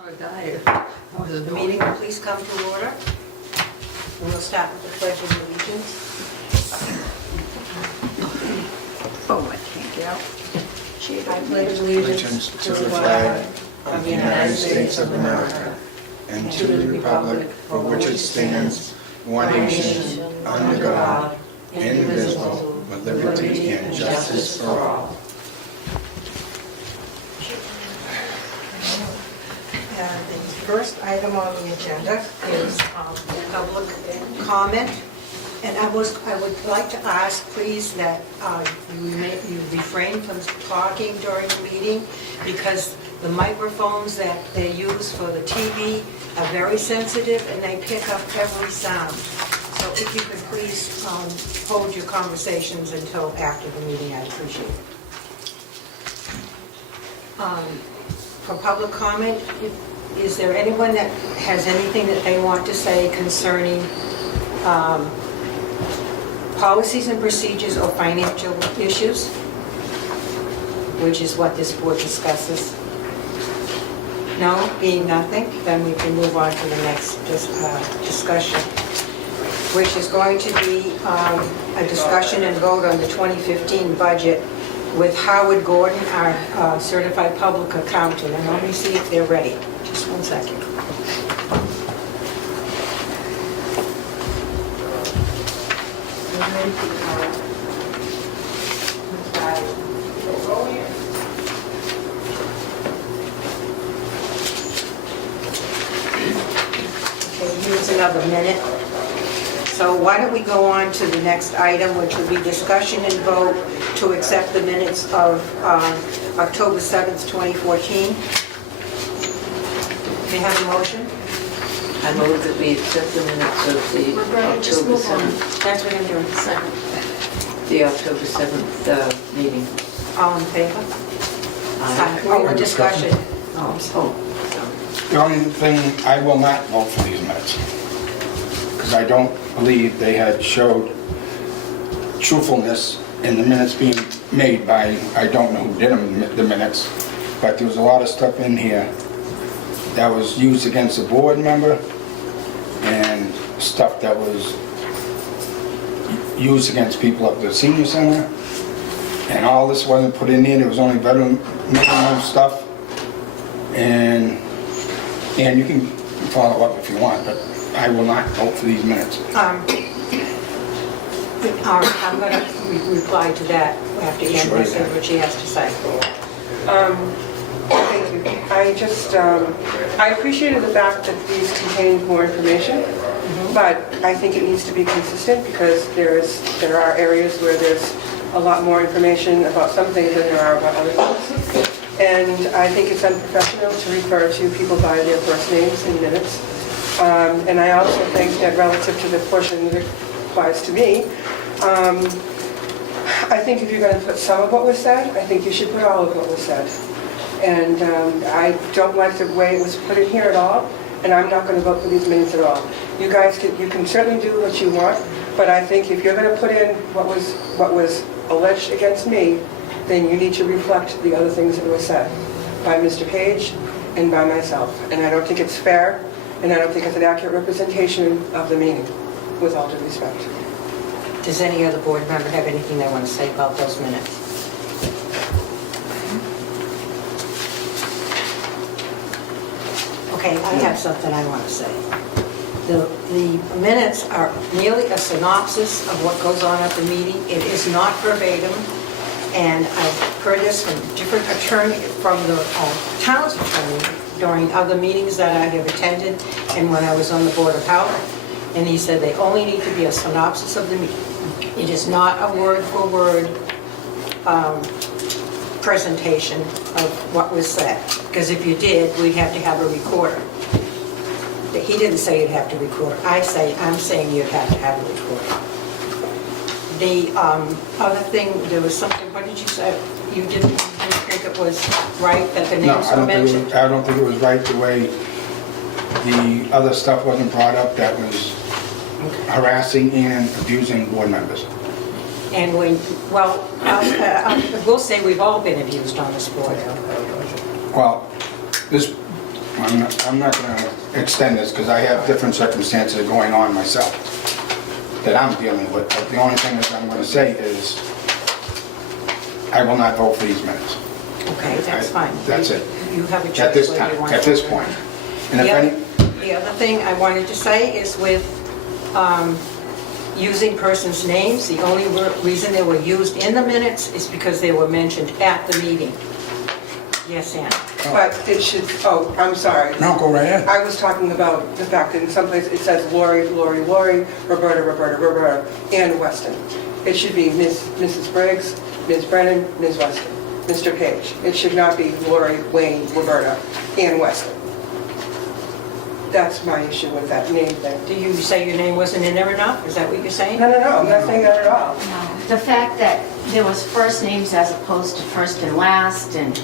Oh, diet. The meeting will please come to order. And we'll start with the pledge of allegiance. Oh, I can't get out. I pledge allegiance to the flag of the United States of America and to the republic for which it stands, one nation, under God, indivisible, with liberty and justice for all. The first item on the agenda is public comment. And I would like to ask, please, that you refrain from talking during the meeting, because the microphones that they use for the TV are very sensitive and they pick up every sound. So if you could please hold your conversations until after the meeting, I'd appreciate it. For public comment, is there anyone that has anything that they want to say concerning policies and procedures or financial issues, which is what this board discusses? No? Being nothing, then we can move on to the next discussion, which is going to be a discussion and vote on the 2015 budget with Howard Gordon, our certified public accountant. And let me see if they're ready. Just 1 second. Okay, here's another minute. So why don't we go on to the next item, which will be discussion and vote to accept the minutes of October 7th, 2014. May I have a motion? I move that we accept the minutes of the October 7th, That's what I'm doing. Second. the October 7th meeting. All in favor? Aye. Oh, discussion. The only thing, I will not vote for these minutes, because I don't believe they had showed truthfulness in the minutes being made by, I don't know who did them, the minutes, but there was a lot of stuff in here that was used against a board member and stuff that was used against people at the senior center, and all this wasn't put in there. There was only veteran minimum stuff, and you can follow up if you want, but I will not vote for these minutes. I'm going to reply to that after Ann Sure, says yeah. what she has to say. Thank you. I appreciated the fact that these contained more information, but I think it needs to be consistent, because there are areas where there's a lot more information about some things than there are about other things. And I think it's unprofessional to refer to people by their first names in minutes. And I also think that relative to the portion that applies to me, I think if you're going to put some of what was said, I think you should put all of what was said. And I don't like the way it was put in here at all, and I'm not going to vote for these minutes at all. You guys can certainly do what you want, but I think if you're going to put in what was alleged against me, then you need to reflect the other things that were said by Mr. Page and by myself. And I don't think it's fair, and I don't think it's an accurate representation of the meeting, with all due respect. Does any other board member have anything they want to say about those minutes? Okay, I have something I want to say. The minutes are merely a synopsis of what goes on at the meeting. It is not verbatim, and I've heard this from different attorneys, from the town's attorney during other meetings that I have attended, and when I was on the Board of Health, and he said they only need to be a synopsis of the meeting. It is not a word-for-word presentation of what was said, because if you did, we'd have to have a recorder. He didn't say you'd have to record. I'm saying you'd have to have a recorder. The other thing, there was something, what did you say? You didn't think it was right that the names were mentioned? I don't think it was right the way the other stuff wasn't brought up that was harassing and abusing board members. And we'll say we've all been abused on this board. Well, this I'm not gonna extend this because I have different circumstances going on myself that I'm dealing with. But the only thing that I'm gonna say is I will not vote for these minutes. Okay, that's fine. That's it. You have a choice. At this whether you time, want at to this vote or point. not. And if any, The other thing I wanted to say is with using persons' names, the only reason they were used in the minutes is because they were mentioned at the meeting. Yes, Ann? But it should, oh, I'm sorry. no, go right ahead. I was talking about the fact that in some place it says Lori, Lori, Lori, Roberta, Roberta, Roberta, and Weston. It should be Mrs. Briggs, Ms. Brennan, Ms. Weston, Mr. Page. It should not be Lori, Wayne, Roberta, and Weston. That's my issue with that name thing. Do you say your name wasn't in there enough? Is that what you're saying? No, I'm not saying that at all. No. The fact that there was first names as opposed to first and last, and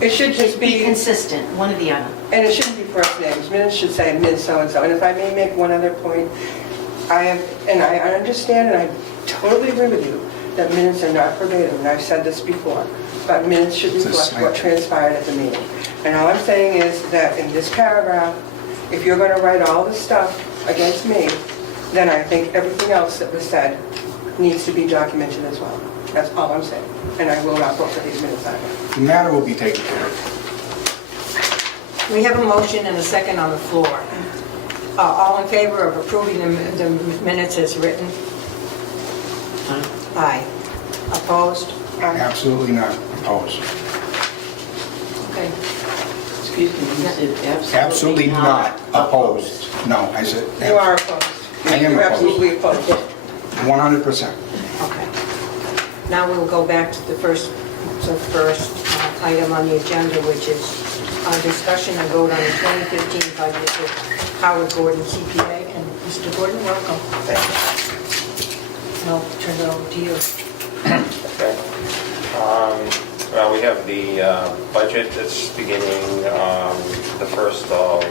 It should just be be, consistent, one or the other. and it shouldn't be first names. Minutes should say Ms. So-and-so. And if I may make one other point, I understand and I totally agree with you that minutes are not verbatim, and I've said this before, but minutes should It's a reflect what slant. transpired at the meeting. And all I'm saying is that in this paragraph, if you're going to write all this stuff against me, then I think everything else that was said needs to be documented as well. That's all I'm saying. And I will not vote for these minutes either. The matter will be taken care of. We have a motion and a second on the floor. All in favor of approving the minutes as written? Aye. Opposed? Absolutely not opposed. Okay. Excuse me, you said Absolutely not opposed. No, I said You are opposed. I am You're opposed. absolutely opposed. 100%. Okay. Now we'll go back to the first item on the agenda, which is discussion and vote on the 2015 budget with Howard Gordon, CPA. And Mr. Gordon, welcome. I'll turn it over to you. Okay. Well, we have the budget that's beginning the 1st of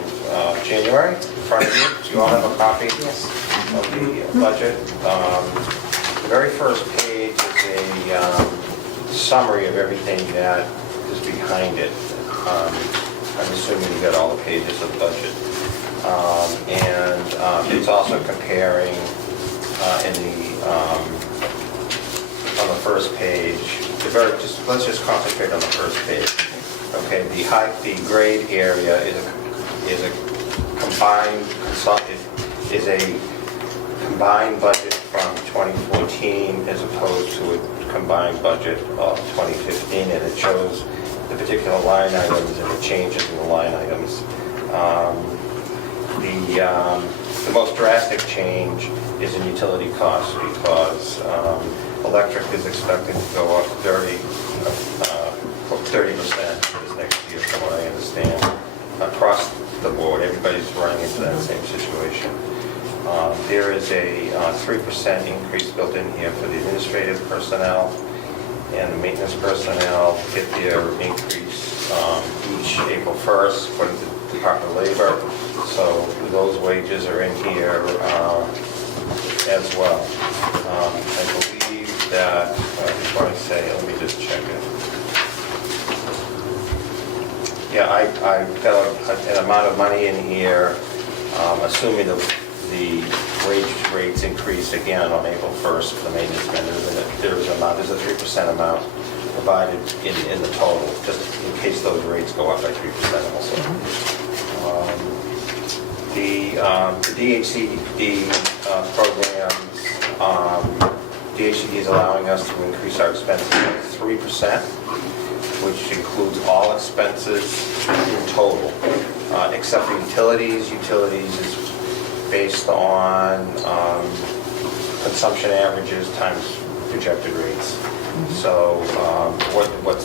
January in front of you. You all have a copy Yes. of the budget. The very first page is a summary of everything that is behind it. I'm assuming you got all the pages of the budget. And it's also comparing on the first page, let's just concentrate on the first page. Okay, the grade area is a combined budget from 2014 as opposed to a combined budget of 2015, and it shows the particular line items and the changes in the line items. The most drastic change is in utility costs because electric is expected to go up 30% this next year, from what I understand. Across the board, everybody's running into that same situation. There is a 3% increase built in here for the administrative personnel, and the maintenance personnel get their increase each April 1st, according to the Department of Labor. So those wages are in here as well. I believe that, before I say it, let me just check it. Yeah, I got an amount of money in here, assuming the wage rates increase again on April 1st for the maintenance men. There's a 3% amount provided in the total, just in case those rates go up by 3% also. The DHCD programs, DHCD is allowing us to increase our expenses by 3%, which includes all expenses in total, except for utilities. Utilities is based on consumption averages times projected rates. So what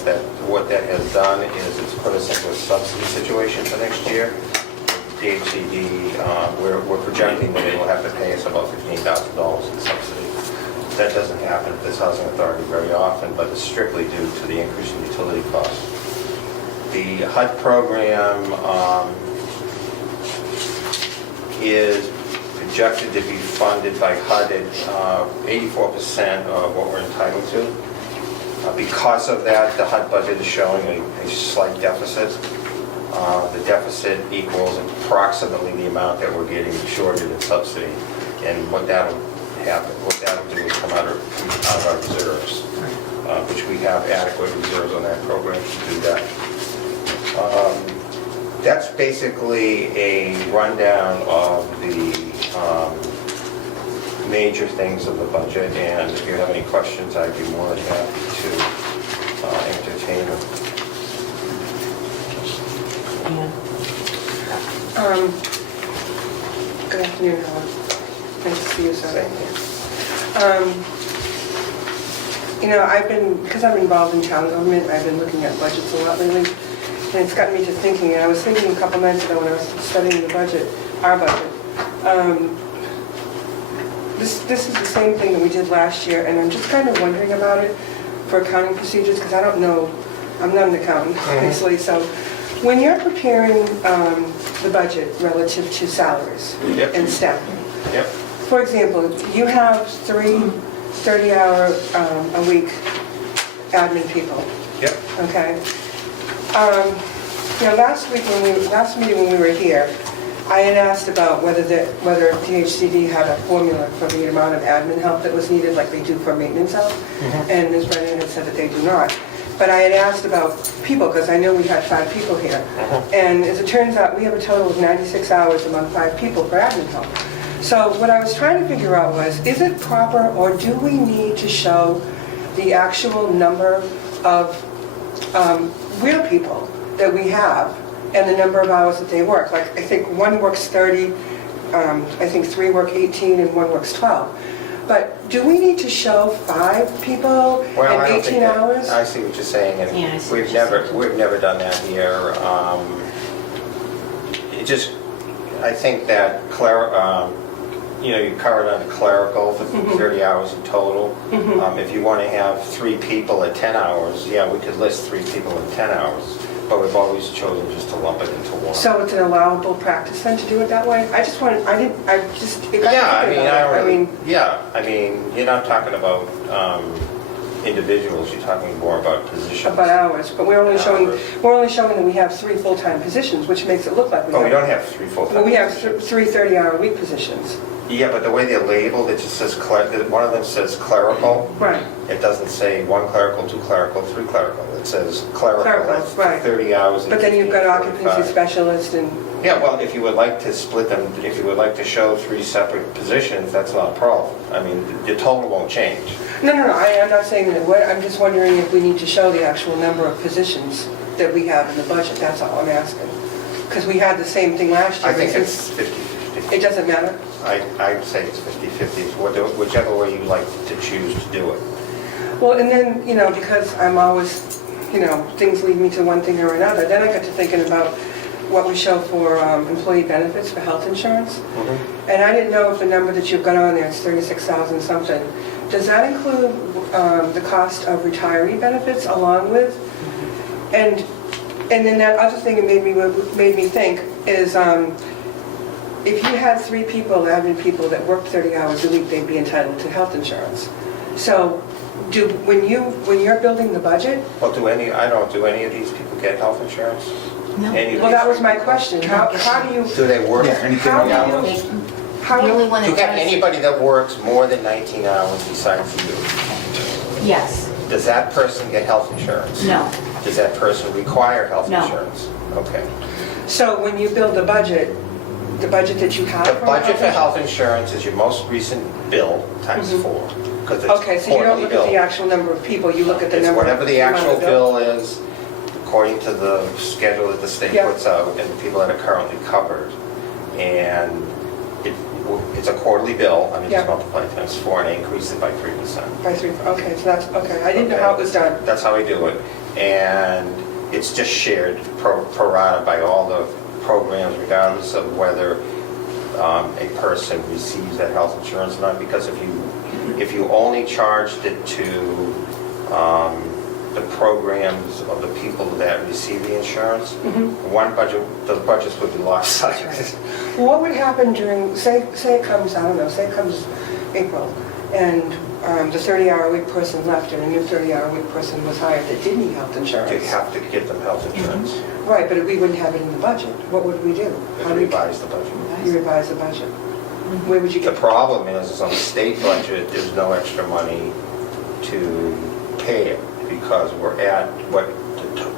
that has done is it's put us into a subsidy situation for next year. DHCD, we're projecting that they will have to pay us about $15,000 in subsidy. That doesn't happen at this housing authority very often, but it's strictly due to the increase in utility costs. The HUD program is projected to be funded by HUD at 84% of what we're entitled to. Because of that, the HUD budget is showing a slight deficit. the deficit equals approximately the amount that we're getting shorted in subsidy. And what that'll happen, what that'll do is come out of our reserves, which we have adequate reserves on that program to do that. That's basically a rundown of the major things of the budget, and if you have any questions, I'd be more than happy to entertain them. Good afternoon, Helen. Nice to see you, sir. Same here. You know, because I'm involved in town government, I've been looking at budgets a lot lately, and it's gotten me to thinking, and I was thinking a couple nights ago when I was studying the budget, our budget. This is the same thing that we did last year, and I'm just kind of wondering about it for accounting procedures, because I don't know, I'm not an accountant, obviously, so when you're preparing the budget relative to salaries Yep. and staffing, Yep. for example, you have 3 30-hour a week admin people, Yep. okay? You know, last meeting when we were here, I had asked about whether DHCD had a formula for the amount of admin help that was needed, like they do for maintenance help, and Ms. Brennan had said that they do not. But I had asked about people, because I know we had 5 people here, and as it turns out, we have a total of 96 hours among 5 people for admin help. So what I was trying to figure out was, is it proper, or do we need to show the actual number of real people that we have and the number of hours that they work? Like, I think one works 30, I think 3 work 18, and 1 works 12. But do we need to show 5 people Well, I and don't 18 think that- hours? I see what you're saying, and Yeah, I see what we've never done that here. I think that you cover it under clerical for 30 hours in total. If you want to have 3 people at 10 hours, yeah, we could list 3 people at 10 hours, but we've always chosen just to lump it into one. So it's an allowable practice then to do it that way? It got me thinking about it. I mean, you're not talking about individuals, you're talking more about positions. About hours, but we're only showing Hours. that we have 3 full-time positions, which makes it look like we have. Oh, we don't have 3 full-time. Well, we have positions. 3 30-hour-a-week positions. Yeah, but the way they're labeled, it just says, one of them says clerical. Right. It doesn't say 1 clerical, 2 clerical, 3 clerical. It says clerical. Clerical, That's right. 30 hours. and But then you've got 15, occupancy 45. specialist and, Yeah, well, if you would like to split them, if you would like to show 3 separate positions, that's not a problem. I mean, the total won't change. no, I'm not saying that, I'm just wondering if we need to show the actual number of positions that we have in the budget, that's all I'm asking. Because we had the same thing last year. I think it's 50-50. It doesn't matter? I'd say it's 50-50, whichever way you like to choose to do it. Well, and then, because I'm always, things lead me to one thing or another, then I got to thinking about what we show for employee benefits for health insurance. And I didn't know if the number that you've got on there is 36,000 something. Does that include the cost of retiree benefits along with? And then that other thing that made me think is if you had 3 people, admin people that worked 30 hours a week, they'd be entitled to health insurance. So when you're building the budget? Well, do any of these people get health insurance? No. Well, that was my question. How do you? Do they work? Yeah, anything How do hours. you? The only one Do that you have does, anybody that works more than 19 hours besides you? yes, Does that person get health insurance? no, Does that person require health No. insurance? Okay. So when you build a budget, the budget that you have The for budget for health health insurance is your most recent bill times 4, because it's Okay, so you don't quarterly look at the bill. actual number of people, you look at the It's number. whatever the amount actual of bill is, according to the schedule that the state Yeah. puts out, and the people that are currently covered. And it's a quarterly bill, I mean, Yeah. just multiply it times 4 and increase it by 3%. By 3, okay, so that's, okay, I didn't know how it was done. That's how we do it. And it's just shared pro rata by all the programs, regardless of whether a person receives that health insurance or not. Because if you only charged it to the programs of the people that receive the insurance, the budgets would be lopsided. What would happen during, say it comes, I don't know, say it comes April, and the 30-hour-a-week person left, and a new 30-hour-a-week person was hired that didn't need health You insurance? have to give them health insurance. Right, but we wouldn't have it in the budget. What would we do? How do we Revise the budget. You revise the budget. Where would you The get? problem is on the state budget, there's no extra money to pay it because we're at what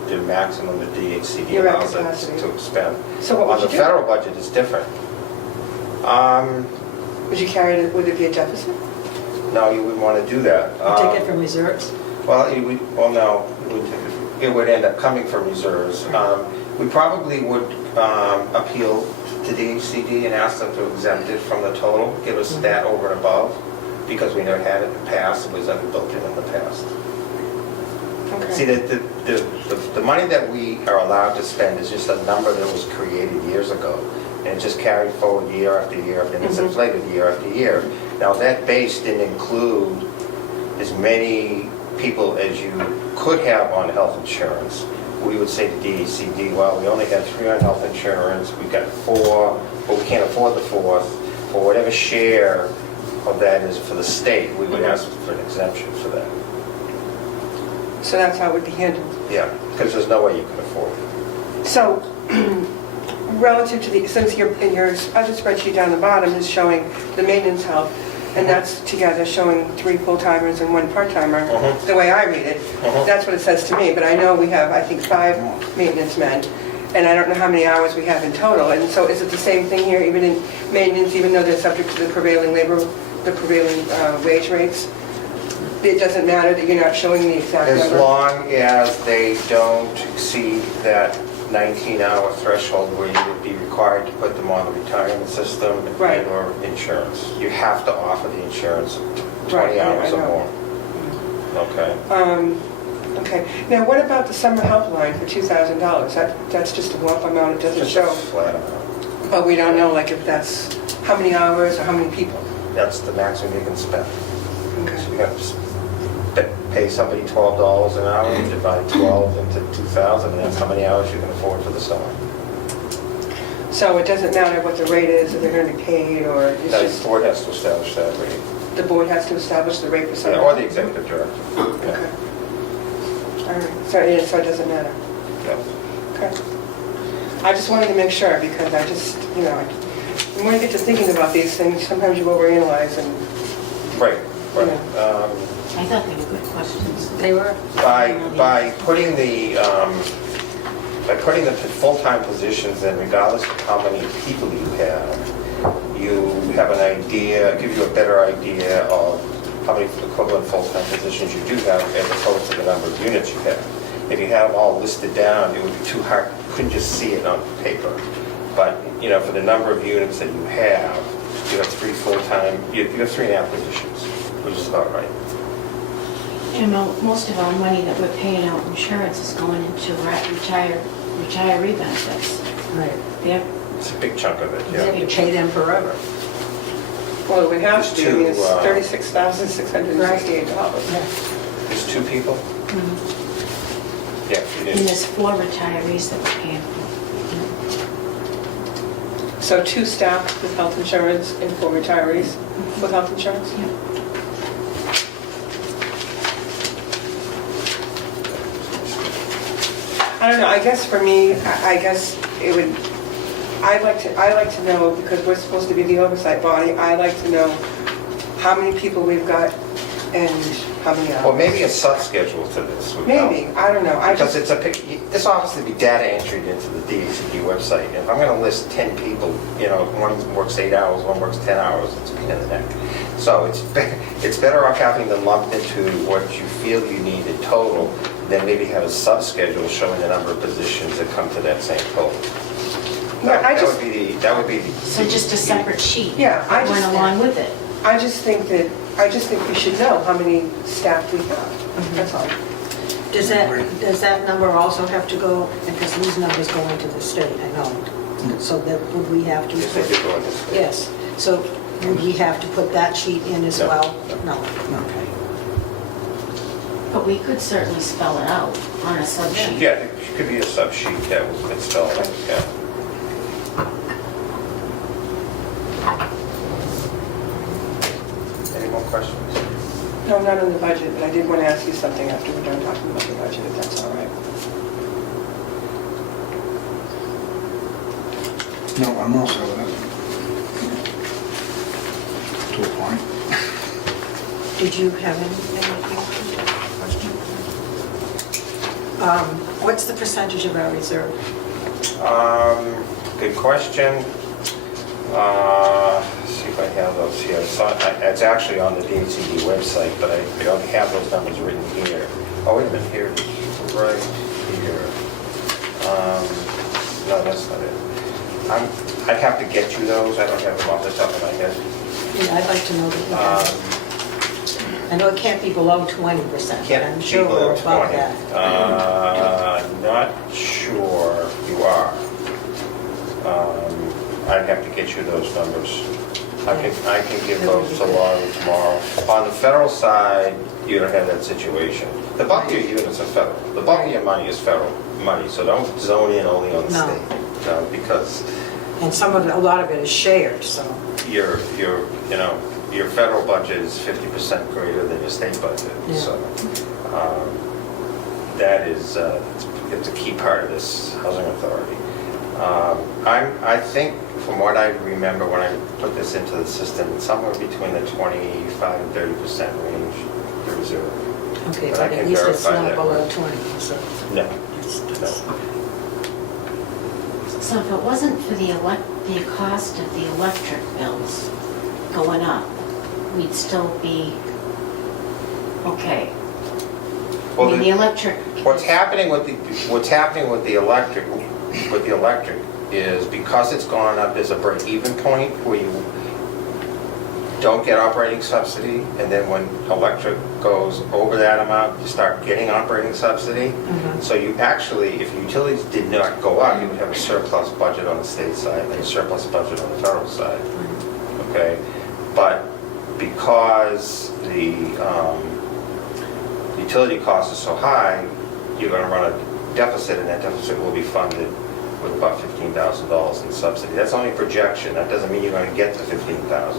the maximum the DHCD You're at allows us capacity. to expend. So what would On you the do? federal budget, it's different. Would you carry it, would it be a deficit? No, you wouldn't want to do that. Take it from reserves? Well, no, it would end up coming from reserves. We probably would appeal to DHCD and ask them to exempt it from the total, give us that over and above, because we never had it in the past, it was built in the past. See, Okay. the money that we are allowed to spend is just a number that was created years ago, and it just carried forward year after year, and it's inflated year after year. Now, that base didn't include as many people as you could have on health insurance. We would say to DHCD, well, we only have 3 on health insurance, we've got 4, but we can't afford the 4th, or whatever share of that is for the state, we would ask for an exemption for that. So that's how it would be handled. Yeah, because there's no way you could afford it. So, relative to the, since in your other spreadsheet down the bottom is showing the maintenance help, and that's together showing 3 full-timers and 1 part-timer, the way I read it, that's what it says to me, but I know we have, I think, 5 maintenance men, and I don't know how many hours we have in total, and so is it the same thing here, even in maintenance, even though they're subject to the prevailing wage rates? It doesn't matter that you're not showing the exact As number? long as they don't exceed that 19-hour threshold where you would be required to put them on the retirement system Right. or insurance. You have to offer the insurance 20 Right, I hours or know. more. Okay. Okay, now what about the summer help line for $2,000? That's just a lump amount, it doesn't Just a show, flat amount. but we don't know like if that's how many hours or how many people. That's the maximum you can spend. Okay. So you have to pay somebody $12 an hour, and divide 12 into 2,000, and that's how many hours you can afford for the summer. So it doesn't matter what the rate is, if they're going to be paid, or it's Now, the just, board has to establish that rate, the board has to establish the rate for summer? or the executive director. Okay. Yeah. All right, so it doesn't matter. Yeah. Okay. I just wanted to make sure, because I just, when you get to thinking about these things, sometimes you overanalyze and, Right, right. I thought they were good questions. They were? By putting the full-time positions in, regardless of how many people you have an idea, gives you a better idea of how many equivalent full-time positions you do have as opposed to the number of units you have. If you had them all listed down, it would be too hard, you couldn't just see it on paper. But, for the number of units that you have 3 full-time, you have 3.5 positions, which is about right. Most of our money that we're paying out insurance is going into retiree benefits. Right. They're It's a big chunk of it, You yeah. pay them forever. well, it would have to, I mean, it's There's $36,668. There's 2 people? Yeah, you And do. there's 4 retirees that we're paying for. So 2 staff with health insurance and 4 retirees with health insurance? Yeah. I don't know, I guess for me, I guess it would, I'd like to know, because we're supposed to be the oversight body, I'd like to know how many people we've got and how many hours. Well, maybe a sub-schedule to this would help. Maybe, I don't know, Because this obviously be data entered into the DHCD website. And if I'm going to list 10 people, one works 8 hours, one works 10 hours, it's a pain in the neck. So it's better off having them lumped into what you feel you need in total, than maybe have a sub-schedule showing the number of positions that come to that same total. Yeah, That would be the. So just a separate sheet. Yeah, I that went just- along with it. I just think we should know how many staff we have, that's all. Does that number also have to go, because these numbers go into the state, I know. So that, would we have to? You think you're doing this? Yes, so would we have to put that sheet in as No. well? No, okay. But we could certainly spell it out on a sub-sheet. Yeah, it could be a sub-sheet that would spell it out, yeah. Any more questions? No, not on the budget, but I did want to ask you something after we're done talking about the budget, if that's all right. No, I'm also with it. To a point. Did you have anything that you question? What's the percentage of our reserve? Good question. Let's see if I have those here. It's actually on the DHCD website, but I don't have those numbers written here. Oh, wait a minute, here it is, right here. No, that's not it. I'd have to get you those, I don't have them off the top of my head. Yeah, I'd like to know that. I know it can't be below 20%, but I'm Can't sure be below we're above 20. that. Not sure you are. I'd have to get you those numbers. I can give those to Laurie tomorrow. On the federal side, you don't have that situation. The bulk of your units are federal. The bulk of your money is federal money, so don't zone in only on the No. state. Because And some of it, a lot of it is shared, so. your federal budget is 50% greater than your state budget. Yeah. So that is, it's a key part of this housing authority. I think, from what I remember when I put this into the system, it's somewhere between the 25 and 30% range, the reserve. Okay, But but I at can least it's verify not that. below 20, so. No, that's- So if it wasn't for the cost of the electric bills going up, we'd still be okay. I Well, mean, the electric. what's happening with the electric is because it's gone up, there's a break-even point where you don't get operating subsidy, and then when electric goes over that amount, you start getting operating subsidy. So you actually, if utilities did not go up, you would have a surplus budget on the state side and a surplus budget on the federal side. Okay? But because the utility cost is so high, you're going to run a deficit, and that deficit will be funded with about $15,000 in subsidy. That's only a projection. That doesn't mean you're going to get the $15,000.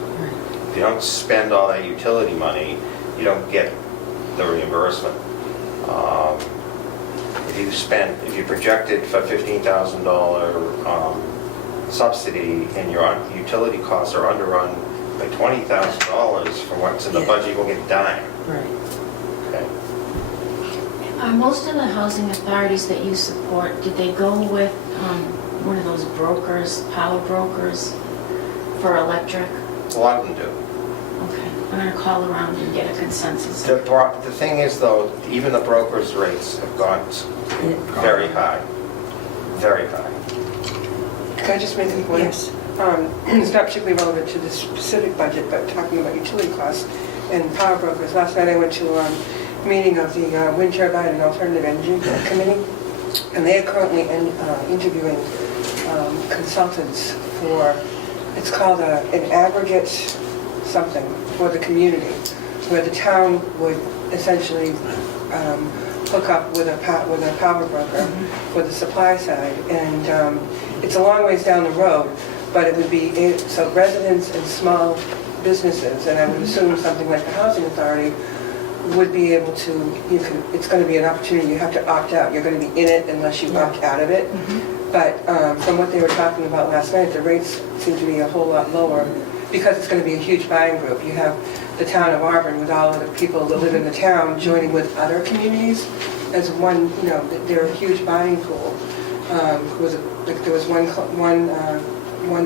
If you don't spend all that utility money, you don't get the reimbursement. If you projected for $15,000 subsidy and your utility costs are underrun by $20,000 from what's in the budget, you won't get a dime. Right. Okay? Are most of the housing authorities that you support, did they go with one of those brokers, power brokers for electric? A lot of them do. Okay, I'm gonna call around and get a consensus. The thing is, though, even the brokers' rates have gone very high, very high. Can I just make a point? Yes. It's not particularly relevant to this specific budget, but talking about utility costs and power brokers. Last night I went to a meeting of the Wind Turbine and Alternative Energy Committee, and they are currently interviewing consultants for, it's called an aggregate something for the community, where the town would essentially hook up with a power broker for the supply side. And it's a long ways down the road, but it would be, so residents and small businesses, and I would assume something like the Housing Authority, would be able to, it's going to be an opportunity, you have to opt out, you're going to be in it unless you opt out of it. But from what they were talking about last night, the rates seem to be a whole lot lower because it's going to be a huge buying group. You have the town of Auburn with all of the people that live in the town joining with other communities as one, they're a huge buying pool. There was one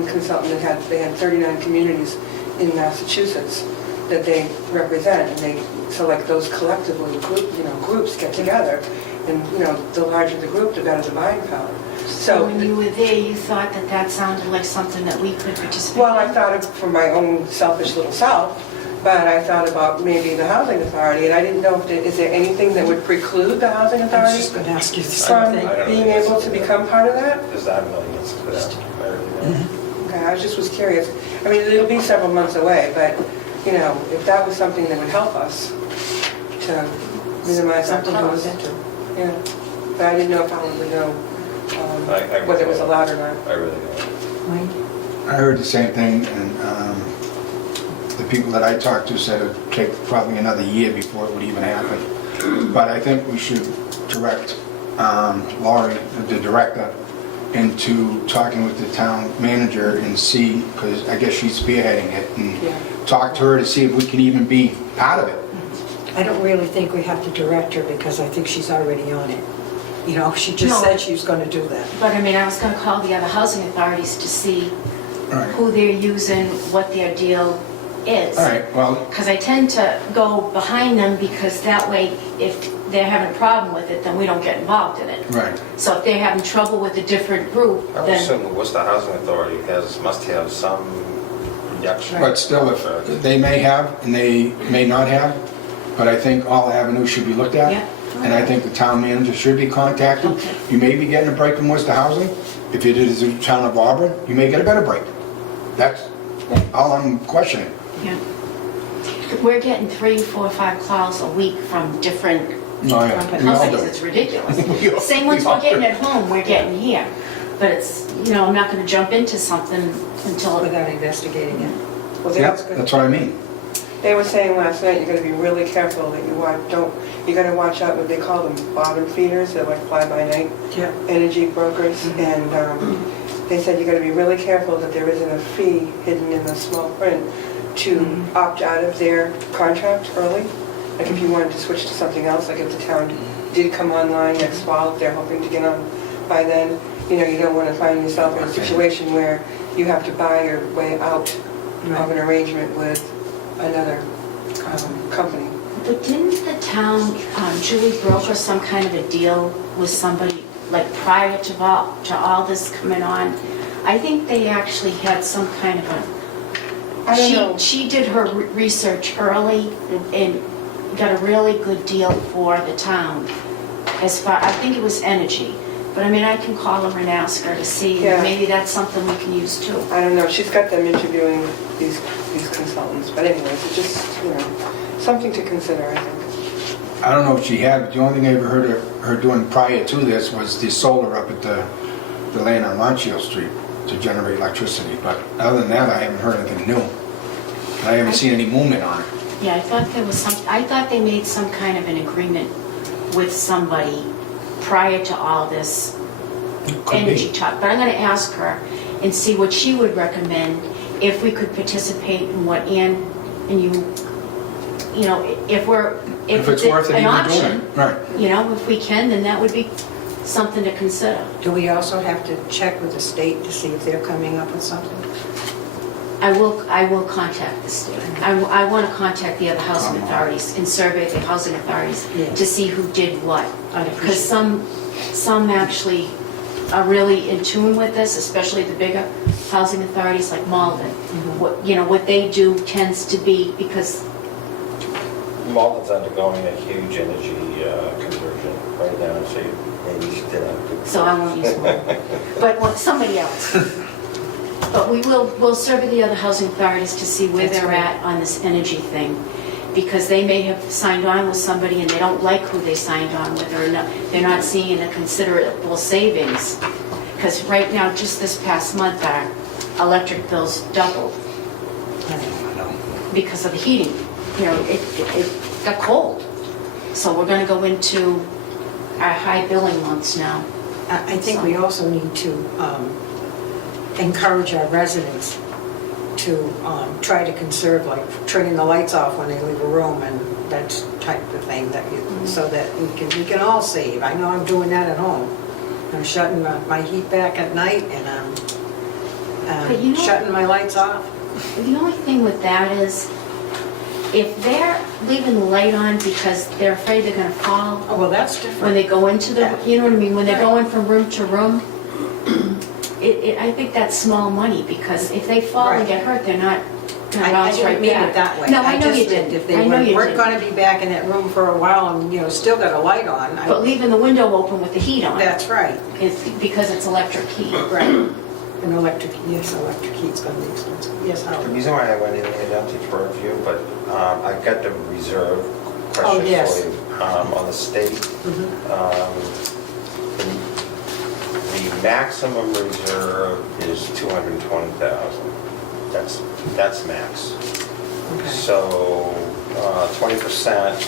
consultant that they had 39 communities in Massachusetts that they represent, and they select those collectively, groups get together, and the larger the group, the better the buying power. So when you were there, you thought that sounded like something that we could participate in? Well, I thought of for my own selfish little self, but I thought about maybe the Housing Authority, and I didn't know is there anything that would preclude the Housing I was Authority just going to ask you the from same thing. I don't know. being able to become part of that? Because I'm not against that. I really don't. Okay, I just was curious. I mean, it'll be several months away, but, if that was something that would help us to minimize our Something to look costs. into. Yeah, but I didn't know if Alan would know I whether it was don't. allowed or not. I really don't. Wayne? I heard the same thing, and the people that I talked to said it'd take probably another year before it would even happen. But I think we should direct Laurie, the director, into talking with the town manager and see, because I guess she's spearheading it, Yeah. and talk to her to see if we can even be part of it. I don't really think we have to direct her because I think she's already on it. You know, she just No. said she was gonna do that. But I mean, I was gonna call the other housing authorities to see Right. who they're using, what their deal is. All right, well, Because I tend to go behind them because that way, if they're having a problem with it, then we don't get involved in it. right. So if they're having trouble with a different group, I would then, assume the Worcester Housing Authority must have some reduction. But still, if they may have and they may not have, but I think all avenues should be looked at. Yeah. And I think the town manager should be contacted. Okay. You may be getting a break from Worcester Housing. If it is the town of Auburn, you may get a better break. That's all I'm questioning. yeah. We're getting 3, 4, 5 calls a week from different No, yeah, we all companies, do. it's ridiculous. We all- Same ones we all we're getting do. at home, we're getting here. But it's, I'm not gonna jump into something until, Without investigating it. Well, Yeah, that's good. that's what I mean. They were saying last night, you're gonna be really careful that you gotta watch out what they call them, bottom feeders, they're like fly-by-night Yeah. energy brokers, and they said you gotta be really careful that there isn't a fee hidden in the small print to opt out of their contract early. Like if you wanted to switch to something else, like if the town did come online next fall, if they're hoping to get on by then, you don't wanna find yourself in a situation where you have to buy your way out of an arrangement with another company. but didn't the town, Julie broker some kind of a deal with somebody, like prior to all this coming on? I think they actually had some kind of a, I don't know. she did her research early and got a really good deal for the town. I think it was energy. But I mean, I can call her and ask her to see, Yeah. maybe that's something we can use too. I don't know, she's got them interviewing these consultants, but anyways, it's just, something to consider, I think. I don't know if she had, but the only thing I ever heard of her doing prior to this was the solar up at the land on Montreal Street to generate electricity. But other than that, I haven't heard anything new. And I haven't seen any movement on it. Yeah, I thought they made some kind of an agreement with somebody prior to all this Could energy be. talk. But I'm gonna ask her and see what she would recommend if we could participate in what Ann and you, if If it's worth it an even doing option, it. Right. if we can, then that would be something to consider. Do we also have to check with the state to see if they're coming up with something? I will contact the state. I want to contact the other housing authorities and survey the housing authorities Yes. to see who did what. I'd Because appreciate some actually are really in tune with this, especially the bigger housing authorities like Malden. What they do tends to be, because, Malden's undergoing a huge energy conversion right now, so maybe she did have a good... so I won't use Malden. But somebody else. But we'll survey the other housing authorities to see where That's they're right. at on this energy thing. Because they may have signed on with somebody and they don't like who they signed on with, or they're not seeing a considerable savings. Because right now, just this past month, our electric bills doubled I know. because of the heating. It got cold. So we're gonna go into our high billing months now. I think we also need to encourage our residents to try to conserve, like turning the lights off when they leave a room and that type of thing, so that we can all save. I know I'm doing that at home. I'm shutting my heat back at night and But you I'm know- shutting my lights off. The only thing with that is, if they're leaving the light on because they're afraid they're gonna fall, Oh, well, that's when different. they go into the, you know what I mean, when they're Right. going from room to room, I think that's small money, because if they fall and Right. get hurt, they're not gonna I bounce right didn't mean back. it that way. No, I know just you meant didn't. If they I know you weren't didn't. gonna be back in that room for a while and, still got a light on. But leaving the window open with the heat on, That's right. because it's electric heat. Right. An electric heat's gonna be expensive. Yes, The Howard? reason why I went in there, not to for review, but I got the reserve question yes. for you on the state. Mhm. The maximum reserve is 220,000. That's max. Okay. So 20%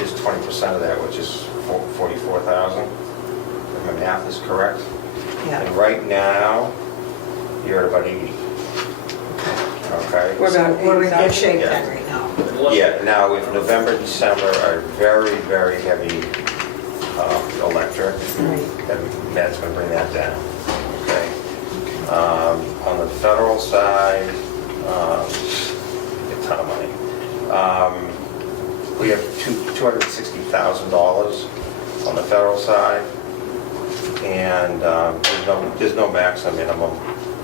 is 20% of that, which is 44,000. If my math is correct. Yeah. And right now, you're at about 80. Okay? We're So about we're in good 80,000. shape Yeah. then right now. Yeah, now if November, December are very, very heavy electric, Right. then that's going to bring that down, okay? On the federal side, a ton of money. We have $260,000 on the federal side, and there's no maximum minimum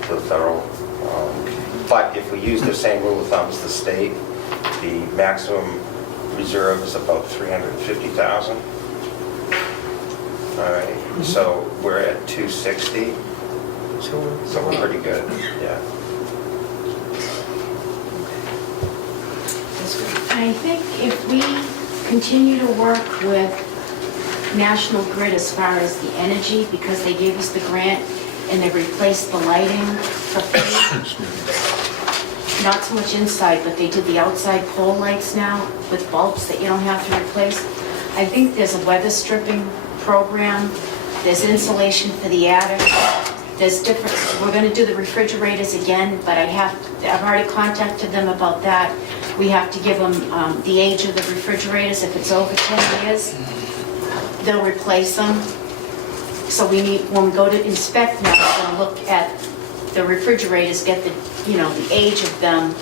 for the federal. But if we use the same rule of thumb as the state, the maximum reserve is about $350,000. All right, so we're at 260, So so we're pretty good, yeah. that's good. I think if we continue to work with National Grid as far as the energy, because they gave us the grant and they replaced the lighting for free. Not so much inside, but they did the outside pole lights now with bulbs that you don't have to replace. I think there's a weather stripping program, there's insulation for the attic, there's different, we're gonna do the refrigerators again, but I've already contacted them about that. We have to give them the age of the refrigerators. If it's over 10 years, they'll replace them. So we need, when we go to inspect now, we're gonna look at the refrigerators, get the, the age of them,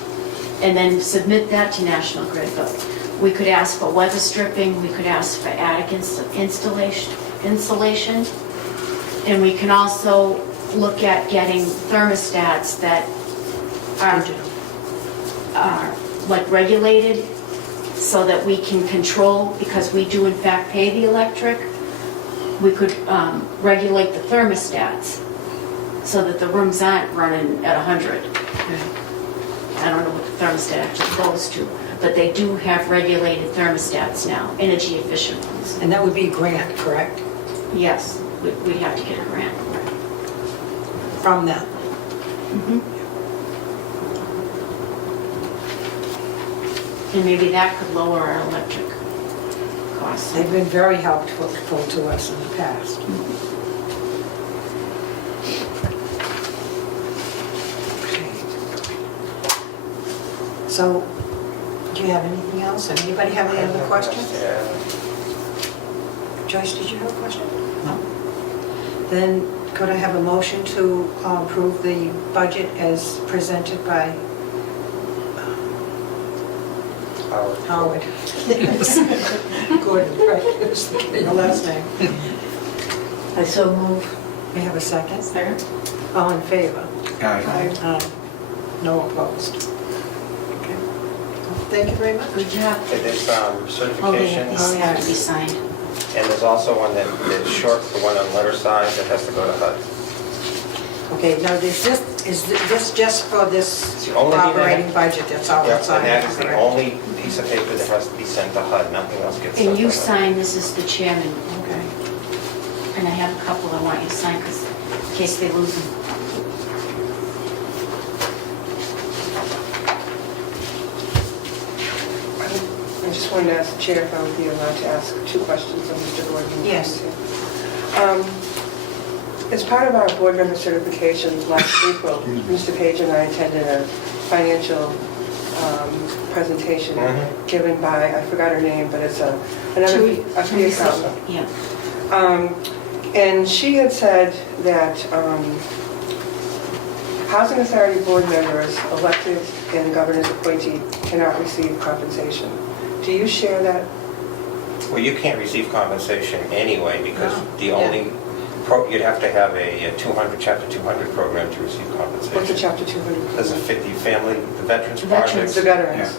and then submit that to National Grid. But we could ask for weather stripping, we could ask for attic insulation, and we can also look at getting thermostats that are like regulated, so that we can control, because we do in fact pay the electric, we could regulate the thermostats so that the rooms aren't running at 100. I don't know what the thermostat actually goes to, but they do have regulated thermostats now, energy efficient ones. And that would be a grant, correct? Yes, we'd have to get a grant. From them? And maybe that could lower our electric costs. They've been very helpful to us in the past. So, do you have anything else? Anybody have any other questions? Yeah. Joyce, did you have a question? No. Then could I have a motion to approve the budget as presented by Howard? Gordon, right, it was the last name. I so move. May I have a second? Second. All in favor? Aye. No opposed. Okay. Thank you very much. Good job. There's Oh, they certification, have to be signed. and there's also one that's short, the one on letter size that has to go to HUD. Okay, now is this just for this It's the only thing that- operating budget, that's all Yep, it's on? and that is the only piece of paper that has to be sent to HUD, nothing else gets sent And to you HUD. sign this as the chairman, Okay. and I have a couple I want you to sign, because in case they lose them. I just wanted to ask the chair if I would be allowed to ask 2 questions of Mr. Gordon. Yes. As part of our board member certifications last April, Mr. Page and I attended a financial presentation Mhm. given by, I forgot her name, but it's a fee accountant. Yeah. And she had said that housing authority board members, elected and governor's appointee, cannot receive compensation. Do you share that? Well, you can't receive compensation anyway, because Oh, the yeah. only, you'd have to have a Chapter 200 program to receive compensation. What's a Chapter 200? Does it fit the family, the Veterans The Project? Veterans. The veterans.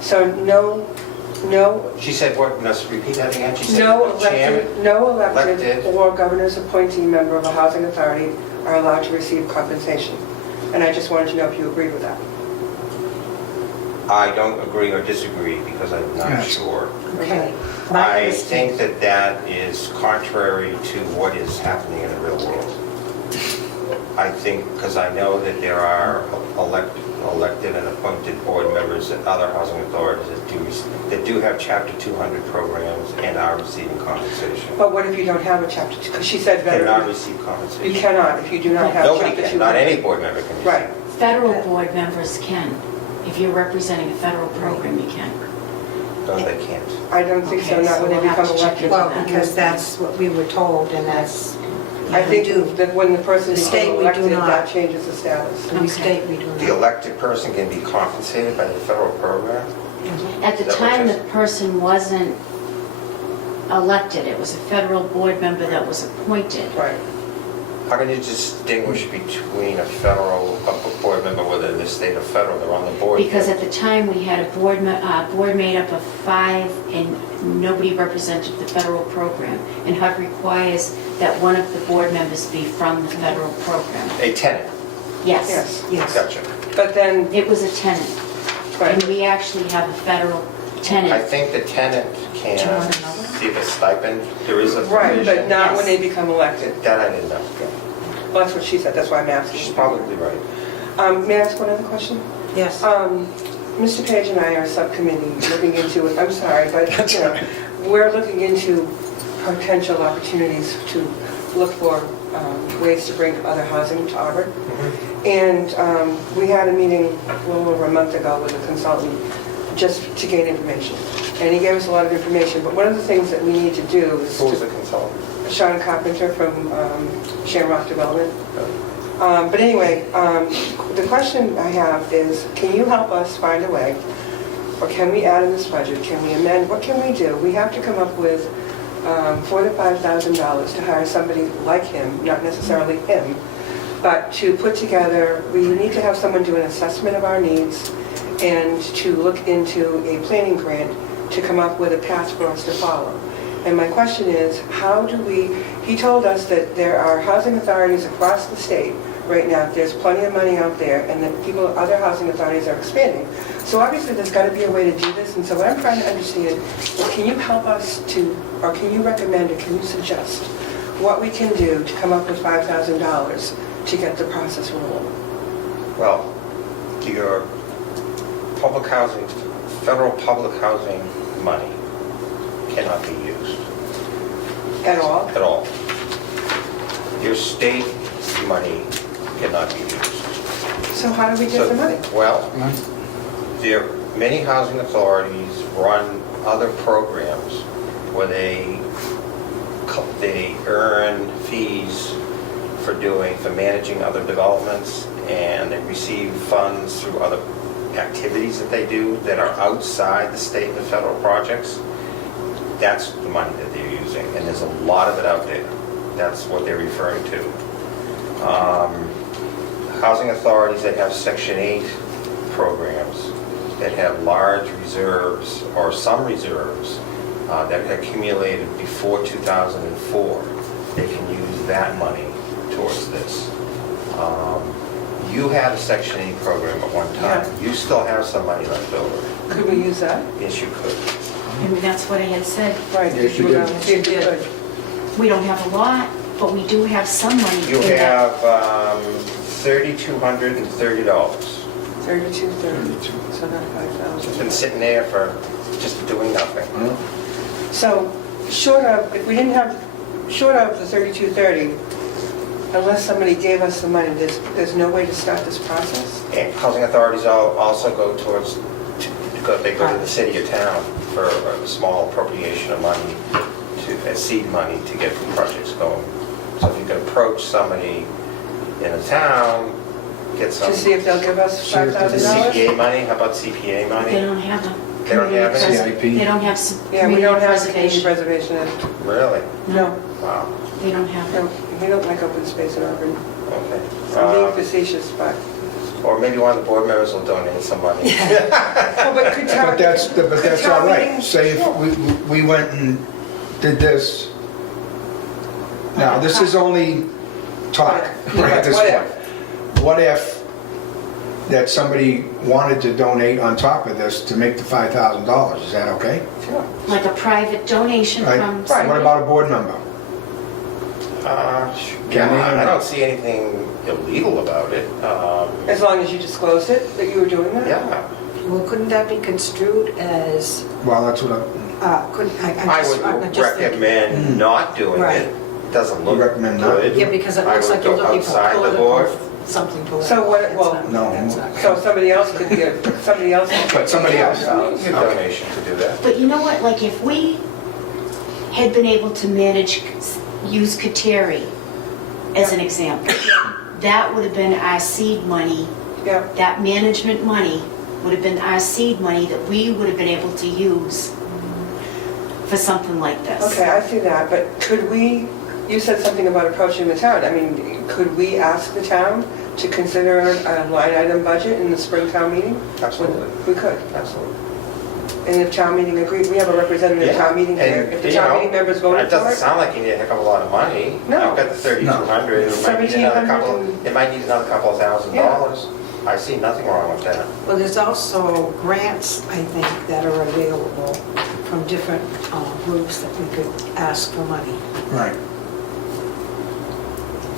So no She said, what, let's repeat that again? She said No the chairman- elected, no elected Elected. or governor's appointee member of a housing authority are allowed to receive compensation. And I just wanted to know if you agree with that. I don't agree or disagree, because I'm not Yes. sure. Okay. My I understanding- think that is contrary to what is happening in the real world. I think, because I know that there are elected and appointed board members at other housing authorities that do have Chapter 200 programs and are receiving compensation. But what if you don't have a chapter 2? Because she said Cannot veteran. receive You compensation. cannot if you do not have Nobody chapter 2. can, not any board member can. Right. Federal board members can. If you're representing a federal program, you can. No, they can't. I don't think so, Okay, not so when they we'll have become to check elected. into Well, that. because that's what we were told, and that's, I think we do. that when the person The state, becomes we do elected, not. that changes the status. We state we do The not. elected person can be compensated by the federal program? At the Is that what time, you're the person wasn't elected. It was a federal board member that was appointed. Right. How can you distinguish between a federal board member, whether they're state or federal, they're on the board? Because at the time, we had a board made up of 5, and nobody represented the federal program. And HUD requires that one of the board members be from the federal program. A tenant, Yes, Yes. Yes. gotcha. But then, it was a tenant. right. And we actually have a federal I tenant. think the tenant can Do you wanna know? receive a stipend, there is a Right, but provision. not when Yes. they become elected. That I didn't know. Well, that's what she said, that's why I'm asking. She's probably right. May I ask one other question? Yes. Mr. Page and I are a subcommittee looking into it, I'm sorry, but, you know, we're looking into potential opportunities to look for ways to bring other housing to Auburn. And we had a meeting a little over a month ago with a consultant just to gain information. And he gave us a lot of information, but one of the things that we need to do is Who was to the consultant? Sean Carpenter from Shamrock Development. But anyway, the question I have is, can you help us find a way, or can we add in this budget, can we amend, what can we do? We have to come up with $4,000 to $5,000 to hire somebody like him, not necessarily him, but to put together, we need to have someone do an assessment of our needs and to look into a planning grant to come up with a path for us to follow. And my question is, how do we, he told us that there are housing authorities across the state right now, there's plenty of money out there, and that people, other housing authorities are expanding. So obviously, there's got to be a way to do this, and so what I'm trying to understand is, can you help us to, or can you recommend, or can you suggest what we can do to come up with $5,000 to get the process rolling? Well, your public housing, federal public housing money cannot be used At all? at all. Your state money cannot be used. So how do we get the money? Well, there, many housing authorities run other programs where they earn fees for managing other developments, and they receive funds through other activities that they do that are outside the state and the federal projects. That's the money that they're using, and there's a lot of it out there. That's what they're referring to. Housing authorities that have Section 8 programs, that have large reserves, or some reserves, that accumulated before 2004, they can use that money towards this. You had a Section 8 program at one time. You still have some money left over. Could we use that? Yes, you could. And that's what I had said. Right. Yes, you we're did. gonna see if we could. We don't have a lot, but we do have some money. You in that. have $3,230. 3230, so not It's 5,000. been sitting there for just doing nothing. So, short of, if we didn't have, short of the 3230, unless somebody gave us the money, there's no way to start this process? And housing authorities also go towards, they go to the city or town for a small appropriation of money, as seed money to get projects going. So if you can approach somebody in a town, get some To see if they'll give us $5,000? CPA money, how about CPA They money? don't have a They don't have community any? pres- CIP? They don't have some Yeah, we community don't have community preservation. preservation. Really? No, Wow, They don't have no, it. we don't like open space in Auburn. okay. I'm being facetious, but. Or maybe one of the board members will donate some money. Oh, but could town- But that's could all town right. meeting- Say if we went and did this, now, this is only talk right at this What point. What if that somebody wanted to donate on top of this to make the $5,000? Is that okay? Sure. Like a private donation Right. from What about a board member? Yeah, I don't see anything illegal about it. As long as you disclosed it, that you were doing that? Yeah, Well, couldn't that be construed as, Well, that's what couldn't, I I'm would just thinking. recommend not doing Right. it. Doesn't look Recommend not good. Yeah, because it I looks would like you're go looking for outside the political, board. something political. So what- That's well, not- No. that's not- So somebody else could give, somebody else could. But somebody else. Give a donation to do that. But you know what, like if we had been able to manage, use Kateri as an example, that would have been our seed money, Yeah, that management money would have been our seed money that we would have been able to use for something like this. okay, I see that, but could we, you said something about approaching the town. I mean, could we ask the town to consider a line item budget in the spring town meeting? Absolutely. We could. Absolutely. And if town meeting agreed, we have a representative Yeah, town meeting here. and, If the you town know, meeting members voted It doesn't for it, sound like you need a heck of a lot of money. No. You've got the 3,200, it might need another couple, 1,700. it might need another couple of $1,000. I see nothing wrong with that. Well, there's also grants, I think, that are available from different groups that we could ask for money. Right.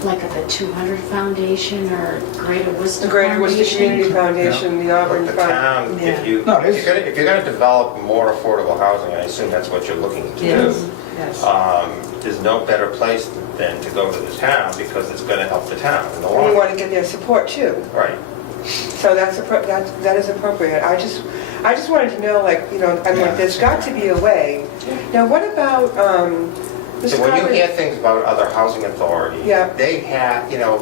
Like at the 200 Foundation or Greater Worcester the Greater Worcester Foundation. Community Foundation, the Auburn But the Fund. town, Yeah. No, it is. if you're gonna develop more affordable housing, I assume that's what you're looking to do. Yes. There's no better place than to go to the town because it's gonna help the town in the We long run. want to get their support too. Right. So that is appropriate. I just wanted to know, like, you know, I'm Yeah. like, there's got to be a way. Now, what about, So Mr. when you Carpenter? hear things about other housing authorities, Yeah. they have, you know,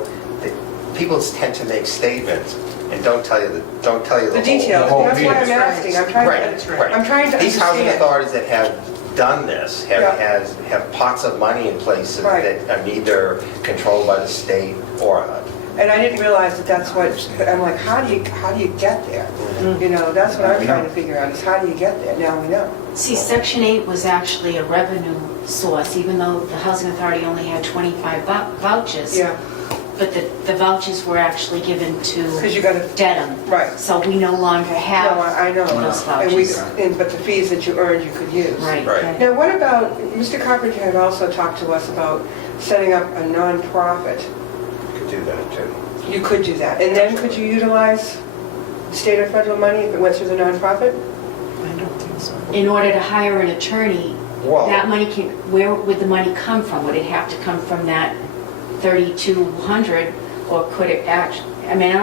people tend to make statements and don't tell you the The whole- details, whole that's what I'm deal. asking. I'm trying Right, to, right. I'm trying to These housing understand. authorities that have done this Yeah. have pots of money in places Right. that are neither controlled by the state or And I didn't realize that that's what, but I'm like, how do you get there? You know, that's what I'm trying to figure out, is how do you get there? Now we know. See, Section 8 was actually a revenue source, even though the Housing Authority only had 25 vouchers. Yeah, But the vouchers were actually given because to you got to, Dedham. right. So we no longer No, have I know. those And we, vouchers. but the fees that you earned, you could use. Right. Right. Now, what about, Mr. Carpenter had also talked to us about setting up a nonprofit. you could do that too. You could do that. And then could you utilize state or federal money if it went through the nonprofit? I don't think so. In order to hire an attorney, Well, that money can, where would the money come from? Would it have to come from that 3,200, or could it actually, I mean,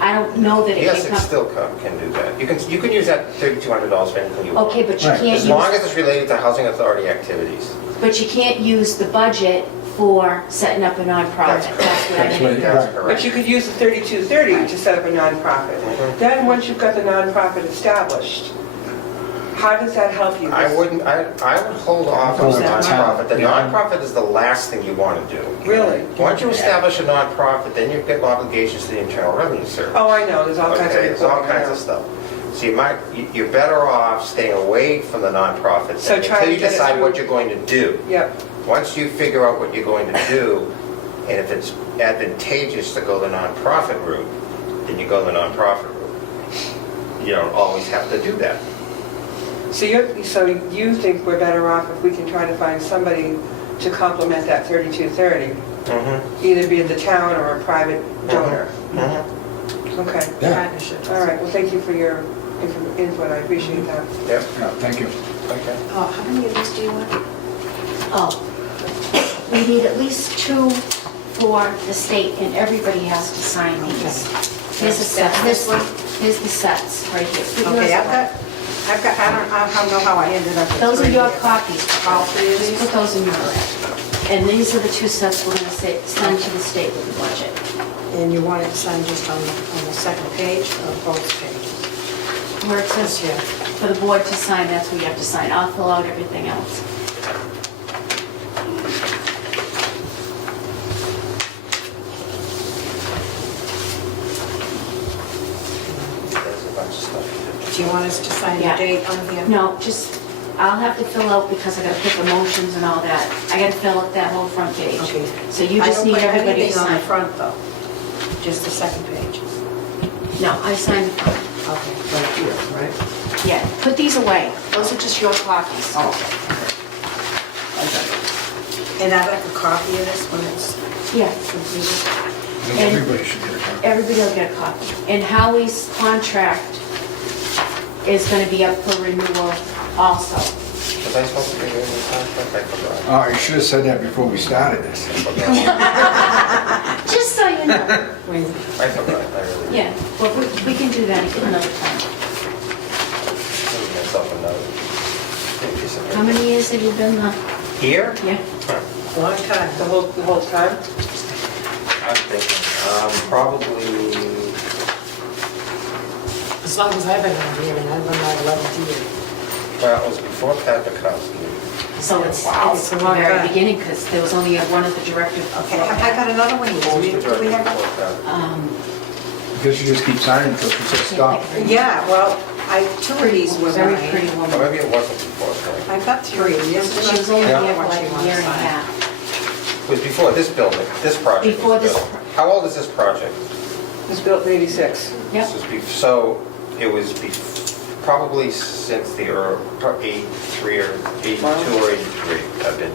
I don't know that it yes, can it come. still can do that. You can use that $3,200 for anything you want. Okay, but you Right. can't As long use, as it's related to housing authority activities. but you can't use the budget for setting up a nonprofit. That's correct. That's what I That's mean. right. That's But correct. you could use the 3230 to set up a nonprofit. Mhm. Then, once you've got the nonprofit established, how does that help you? I would hold off on the Yeah. nonprofit. The Yeah. nonprofit is the last thing you want to do. Really? Once you establish a nonprofit, then you've got obligations to the Internal Revenue Service. Oh, I know, there's all kinds of Okay, there's all reporting kinds now. of stuff. So you're better off staying away from the nonprofit So thing try until to you get it decide through- what you're going to do. Yep, Once you figure out what you're going to do, and if it's advantageous to go the nonprofit route, then you go the nonprofit route. You don't always have to do that. so you think we're better off if we can try to find somebody to complement that 3230, either be it the town or a private donor? Okay, Yeah. Partnerships. all right, well, thank you for your input, I appreciate that. Yep, Yeah, thank you. okay. How many of these do you want? Oh, we need at least 2 for the state, and everybody has to sign these. Here's the set, here's the sets right here. Put yours Okay, away. I don't know how I ended up with Those are three your here. copies. All three of Just these? put those in yours. And these are the 2 sets we're gonna send to the state with the budget. And you want it signed just on the second page or both pages? Where it says Here. for the board to sign, that's where you have to sign. I'll fill out everything else. There's a bunch of stuff. Do you want us to sign the Yeah. date on here? No, just, I'll have to fill out because I gotta put the motions and all that. I gotta fill out that whole front page. Okay. So you just need everybody to I don't put anything on sign. the front, though, just the second page. No, I signed the front. Okay, right here, right? Yeah, put these away. Those are just your copies. Okay. And I'd like a copy of this when it's Yeah, completed. I think everybody should get a copy. everybody will get a copy. And Howie's contract is gonna be up for renewal also. Was I supposed to be doing this contract? I forgot. Oh, you should have said that before we started this. I forgot. Just so you know. When I forgot, I really. Yeah, well, we can do that another time. Gave myself a note. Piece of How many years have you been Here? Yeah. long time. The whole time? I'm thinking, probably, As long as I've been on here, and I've been on 11th year. well, it was before Pat Bukowski. So it's Wow. it's from It's a the long very time. beginning, because there was only one of the directors of Okay, I got another one here. Who was the Do we director have- before Pat? Because you just keep signing until she says stop. Yeah, well, two of these were Very mine. pretty Or woman. maybe it wasn't before Pat. I've got three. This is She was only Yeah. there for what like you a want year to and a sign. half. It was before this building, this project was Before this built. pro- How old is this project? It was built in 86. Yep. This was so it was probably since the 83 or 82 or 83 I've been.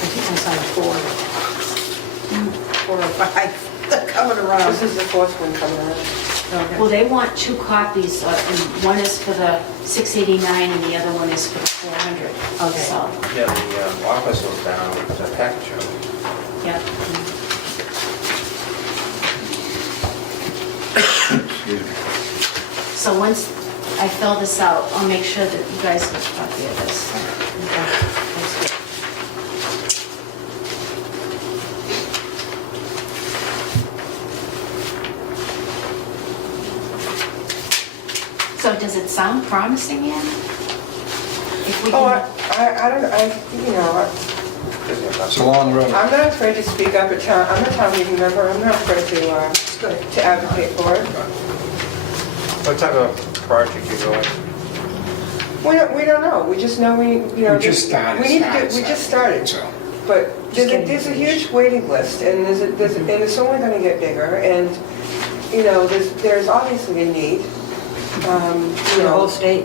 I think I signed four. 4 or 5. They're coming around. This is the fourth one coming around. Okay. Well, they want two copies, and one is for the 689 and the other one is for the 400. Okay. So, Yeah, the office was down at the package room. yeah. Excuse me. So once I fill this out, I'll make sure that you guys get a copy of this. Okay, that's good. So does it sound promising yet? If we Oh, can, I don't, you know, Isn't it? It's a long road. I'm not afraid to speak up at town, I'm a town meeting member, I'm not afraid to advocate for it. What type of project you going? We don't know, we just know we We just started. We need to do, we just started. So, But Just there's a huge waiting list, and and it's only gonna get bigger, and, you know, there's obviously a need. You The whole know, state,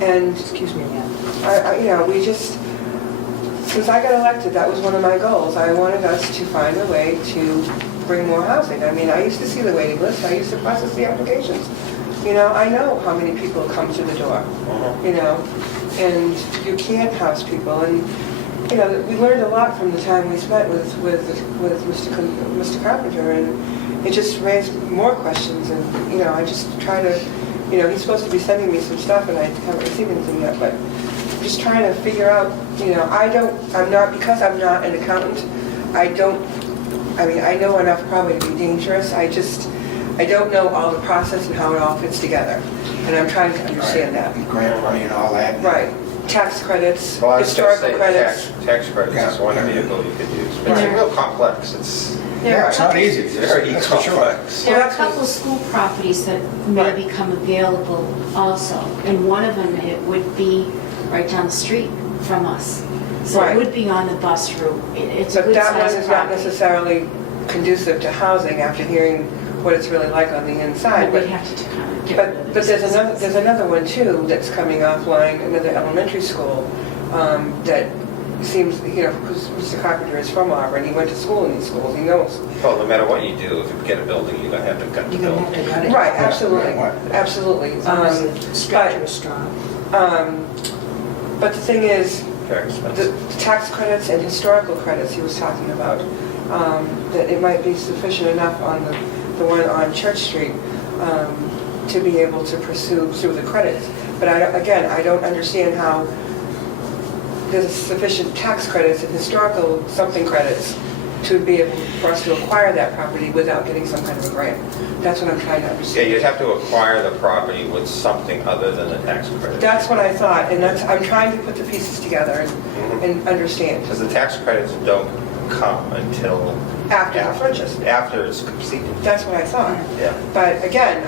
and excuse me, yeah. you know, we just, since I got elected, that was one of my goals. I wanted us to find a way to bring more housing. I mean, I used to see the waiting list, I used to process the applications. You know, I know how many people come to the door, you know, and you can't house people. And, you know, we learned a lot from the time we spent with Mr. Carpenter, and it just raised more questions. And, you know, I just try to, you know, he's supposed to be sending me some stuff, and I haven't received anything yet, but I'm just trying to figure out, you know, because I'm not an accountant, I mean, I know enough probably to be dangerous, I don't know all the process and how it all fits together, and I'm trying to understand that. and grant money and all that. Right, tax credits, Well, I was gonna historical say credits. tax credits is one Yeah. vehicle you could use, but it's Right. real complex. It's Yeah, it's not easy. very That's for sure. complex. there are a that's what- couple school properties that may Right. become available also. And one of them, it would be right down the street from us. So Right. it would be on the bus route. It's a But good that one sized is not property. necessarily conducive to housing after hearing what it's really like on the inside. But we'd have to kind of get rid of But this. there's another one too that's coming offline, another elementary school, that seems, you know, because Mr. Carpenter is from Auburn, he went to school in these schools, he knows. Well, no matter what you do, if you get a building, you're gonna have to gut the You're gonna have building. to gut it. Right, Yeah, absolutely, right. absolutely. As long as the structure is strong. But the thing is, Very the expensive. tax credits and historical credits he was talking about, that it might be sufficient enough on the one on Church Street to be able to pursue through the credits. But I don't understand how there's sufficient tax credits and historical something credits to be able for us to acquire that property without getting some kind of a grant. That's what I'm trying to Yeah, understand. you'd have to acquire the property with something other than the tax credit. That's what I thought, and I'm trying to put the pieces together and understand. Because the tax credits don't come until After the purchase. After it's completed. That's what I thought. Yeah, But again,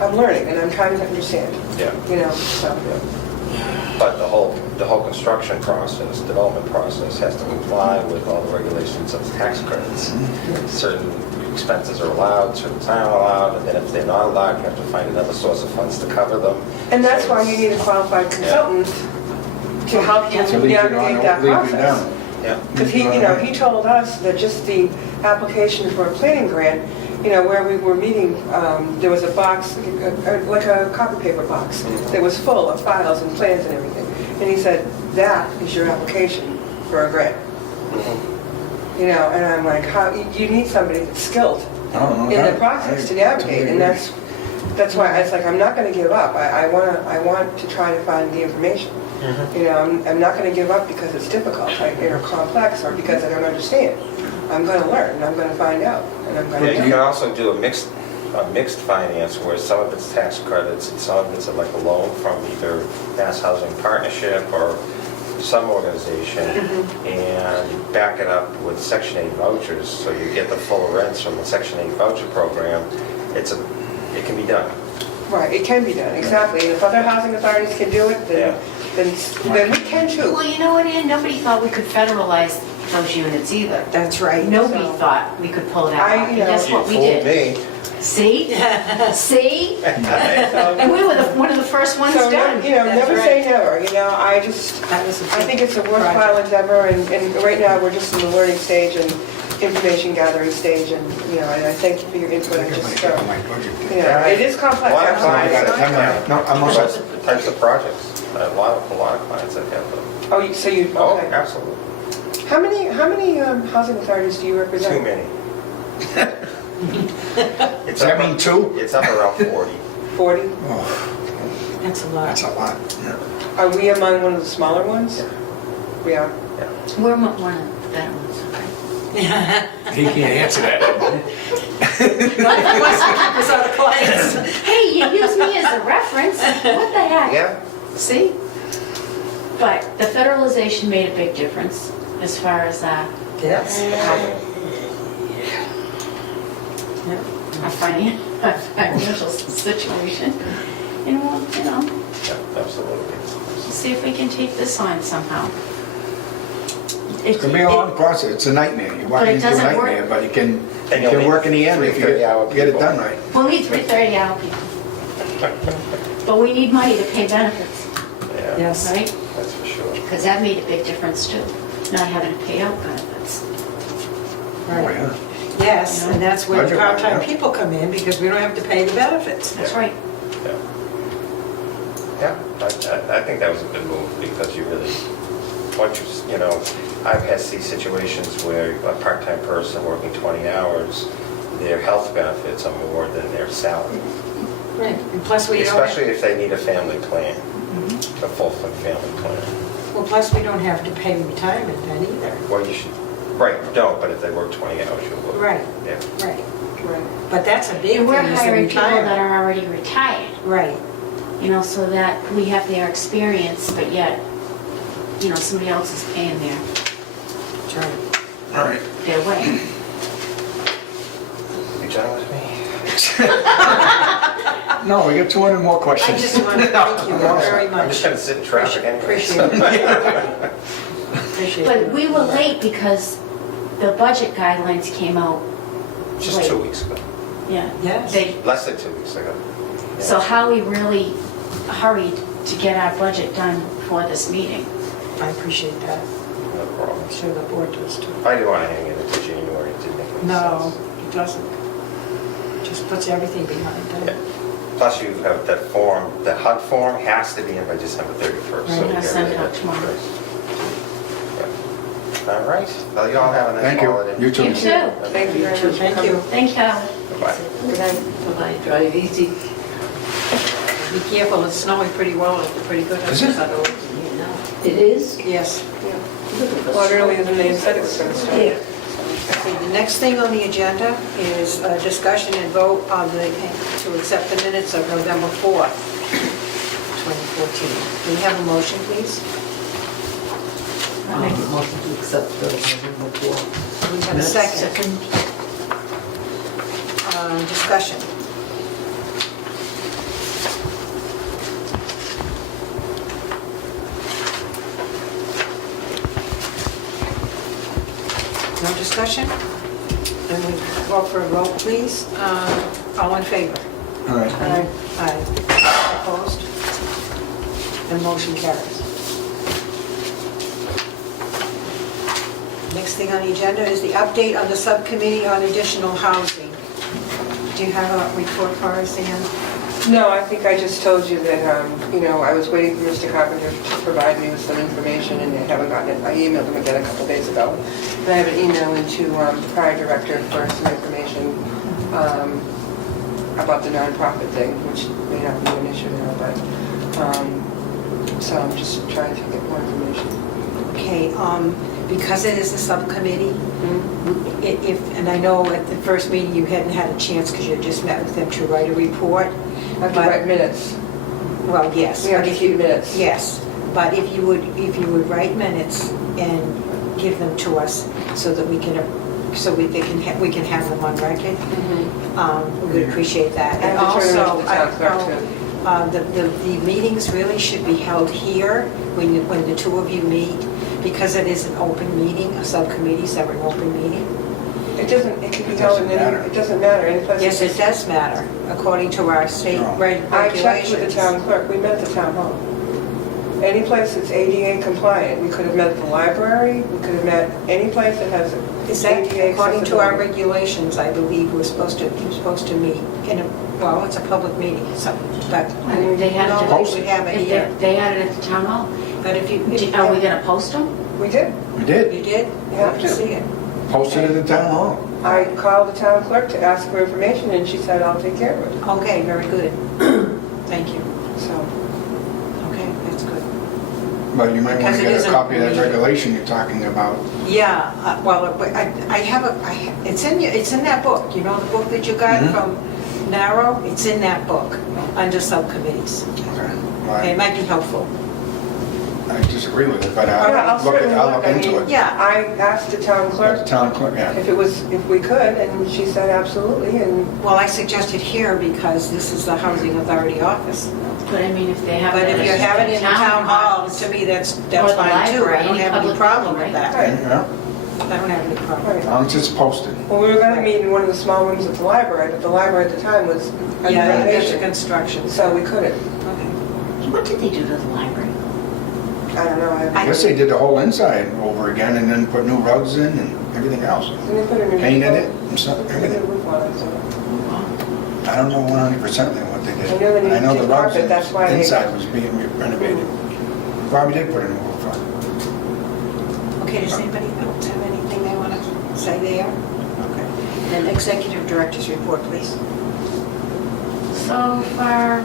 I'm learning and I'm trying to understand, yeah. you know, so. But the whole construction process, development process has to comply with all the regulations of tax credits. Certain expenses are allowed, certain aren't allowed, and then if they're not allowed, you have to find another source of funds to cover them. And that's So why it's- you need a qualified consultant to help you So leave it on, navigate that leave it process. down. Yeah. Because he told us that just the application for a planning grant, where we were meeting, there was a box, like a copy paper box, that was full of files and plans and everything. And he said, that is your application for a grant. And I'm like, how, you need somebody that's skilled No, in the process to navigate, and that's why it's like, I'm not gonna give up. I want to try to find the information. I'm not gonna give up because it's difficult, or complex, or because I don't understand. I'm gonna learn, and I'm gonna find out, and I'm Yeah, gonna you do can it. also do a mixed finance where some of it's tax credits and some of it's like a loan from either Mass Housing Partnership or some organization, and back it up with Section 8 vouchers, so you get the full rents from the Section 8 voucher program. It can be done. Right, it can be done, exactly. And if other housing authorities can do it, Yeah. then we can too. Well, you know what, Ann, nobody thought we could federalize those units either. That's right. Nobody So- thought we could pull that I- off, and you know- guess what we did? Me. See? See? And we were one of the first ones So, done. never That's say never, I think it's a worthwhile endeavor, and right now, we're just in the learning stage and information gathering stage, and I thank you for your input, I and got my- just, I got my budget. it is complex. A lot of So I clients got that 10 minutes. No, I'm all Types set. types of projects. A lot of clients that have them. Oh, okay. Absolutely. How many housing authorities do you represent? Too many. Does that mean two? It's up around 40. 40? Oh, That's a lot. that's a lot. Yeah. Are we among one of the smaller ones? We are. We're one of the better ones. He can't answer that. Not if he wants to keep us out of clients. Hey, you use me as a reference. What the heck? Yeah. See? But the federalization made a big difference as far as Yes. our financial situation. And we'll, Yeah, absolutely. see if we can take this on somehow. It's gonna be a long process. It's a nightmare. You walk But it into a doesn't work. nightmare, but it can And you'll need work in the end if you 330-hour get it people. done right. We'll need 330-hour people. But we need money to pay benefits, Yeah, Yes. right? that's for sure. Because that made a big difference too, not having to pay out benefits. Oh, yeah. Yes, and that's where the Budget, part-time yeah. people come in, because we don't have to pay the benefits. That's Yeah. right. Yeah. Yeah, I think that was a good move because you really, once I've had these situations where a part-time person working 20 hours, their health benefits are more than their salary. Right. And plus we don't, Especially if they need a family plan, a full family plan. well, plus we don't have to pay retirement then either. Well, you should, right, you don't, but if they work 20 hours, you will. Right. Yeah. Right. Right. But that's a big And we're thing, is the hiring people that retirement. are already retired, Right. so that we have their experience, but yet, somebody else is paying That's right. All right. their way. You done with me? No, we got 200 more I questions. just want to thank you very I'm just much. gonna sit in traffic anyway. Appreciate it. Appreciate it. But we were late because the budget guidelines came out Just late. 2 weeks ago, Yeah. Yes. less than 2 weeks ago. Yeah. So Howie really hurried to get our budget done for this meeting. I appreciate that. No problem. I'm sure the board does too. I didn't want to hang it until January, it didn't make any No, sense. it doesn't. Just puts everything behind Yeah. it. Plus you have that form, the HUD form has to be in by December 31st. so Right, we I'll get send rid it of out tomorrow. first. Yeah. All right, well, you all have a nice Thank you. holiday. You too. You too. Thank you very much. Thank you. Thank you. Bye-bye. Good night. Bye-bye, drive easy. Be careful, it's snowing pretty well, it's pretty good. Is it? It is? Yes. A lot earlier than they said it was going to start. Yeah. Okay, the next thing on the agenda is a discussion and vote on to accept the minutes of November 4th, 2014. Do we have a motion, please? I'll make a motion to accept the November 4th. Do we have a second? Discussion. No discussion? And we call for a vote, please. All in favor? All right. Aye. Opposed? And motion carries. Next thing on the agenda is the update on the subcommittee on additional housing. Do you have a report for us, Ann? No, I think I just told you that, I was waiting for Mr. Carpenter to provide me with some information, and I haven't gotten it. I emailed him again a couple days ago. And I have an email into the prior director for some information about the nonprofit thing, which may not be an issue now, but, so I'm just trying to get more information. Okay, because it is a subcommittee, and I know at the first meeting you hadn't had a chance because you had just met with them to write a report. I have to write minutes. Well, yes. We have but to if keep you- minutes. Yes, but if you would write minutes and give them to us so that we can have them on record, we would appreciate that. I have to turn it into the town clerk, also, the meetings really should be held here when the two of you meet, because it is an open meeting, a subcommittee's are an open meeting. It doesn't, it can be It held doesn't in matter. any, it doesn't matter, any place. Yes, it does matter, according to our state No. I checked with the regulations. town clerk, we met at the town hall. Any place that's ADA compliant, we could have met at the library, we could have met any place that has Is that, ADA according to our accessibility. regulations, I believe you're supposed to meet in a, well, it's a public meeting, so, but. They had it- Normally we have it If here, they had it at the town hall, but if you. are we gonna post them? We did. We did. You did? You have I didn't to. see it. Posted at the town hall. I called the town clerk to ask for information, and she said, I'll take care of it. Okay, very good. Thank you. So, Okay, that's good. But you might want Because to it get isn't a copy of that meeting. regulation you're talking about. Yeah, well, but I have it's in that book, you know, the book that you got Mhm. from Narrow, it's in that book, under subcommittees. Okay. Well, Okay, it might be helpful. I disagree with it, but yeah, I'll certainly I'll look. look I into mean, it. Yeah. I asked the town Let the clerk town clerk, yeah. if we could, and she said absolutely, and Well, I suggested here because this is the Housing Authority office. But I mean, if they have But it if you have it in the town hall, office, to me, that's Or the fine too. library, I don't any have any public problem building, with right? that. Yeah, I don't have any problem. right. as long as it's posted. Well, we were going to meet in one of the small rooms at the library, but the library at the time was under Yeah, there's renovation, construction. so we couldn't. Okay. what did they do to the library? I don't know. I guess they did the whole inside over again and then put new rugs in and everything else. And they put a new Painted roof it on- and stuff, they put a everything. new roof on it, so. I don't know 100% what they did. I know they But I know did the rugs carpet, that's why they- inside was being renovated. Probably did put a new roof on. Okay, does anybody else have anything they want to say there? Okay. Then executive director's report, please. So far,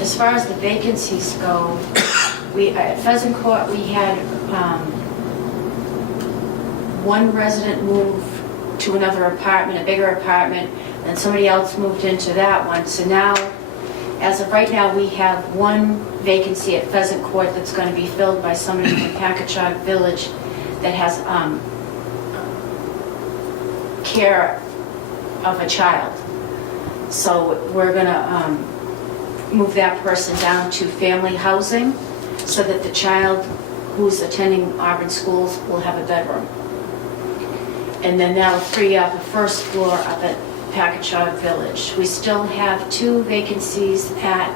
as far as the vacancies go, at Pheasant Court, we had one resident move to another apartment, a bigger apartment, and somebody else moved into that one. So now, as of right now, we have one vacancy at Pheasant Court that's going to be filled by somebody from Packagug Village that has care of a child. So we're going to move that person down to family housing so that the child who's attending Auburn schools will have a bedroom. And then that'll free up the first floor up at Packagug Village. We still have two vacancies at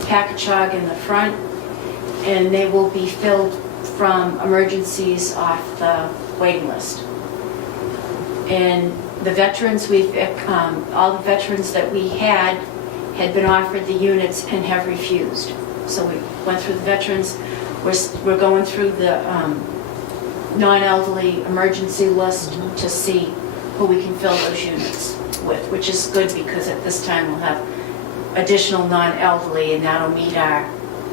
Packagug in the front, and they will be filled from emergencies off the waiting list. And the veterans, all the veterans that we had been offered the units and have refused. So we went through the veterans, we're going through the non-elderly emergency list to see who we can fill those units with, which is good because at this time we'll have additional non-elderly and that'll meet our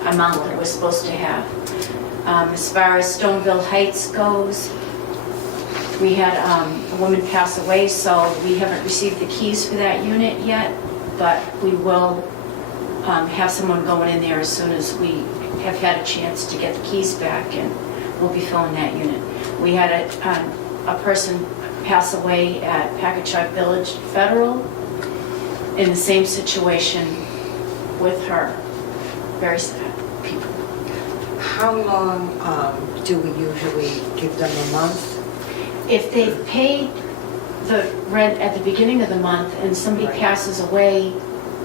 amount that we're supposed to have. As far as Stoneville Heights goes, we had a woman pass away, so we haven't received the keys for that unit yet, but we will have someone going in there as soon as we have had a chance to get the keys back, and we'll be filling that unit. We had a person pass away at Packagug Village Federal in the same situation with her. Very sad people. How long do we usually give them, a month? If they've paid the rent at the beginning of the month and somebody Right. passes away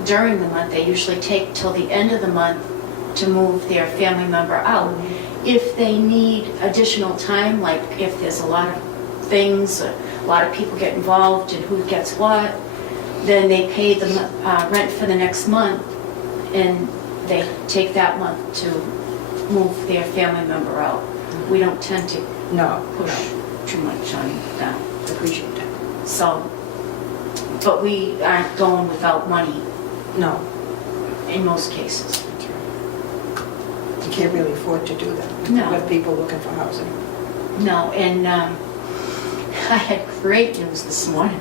during the month, they usually take till the end of the month to move their family member out. If they need additional time, like if there's a lot of things, a lot of people get involved in who gets what, then they pay the rent for the next month, and they take that month to move their family member out. We don't tend to No, push too much on that. appreciate that. So, but we aren't going without money No, in most cases. you can't really afford to do that. No. With people looking for housing. No, and I had great news this morning.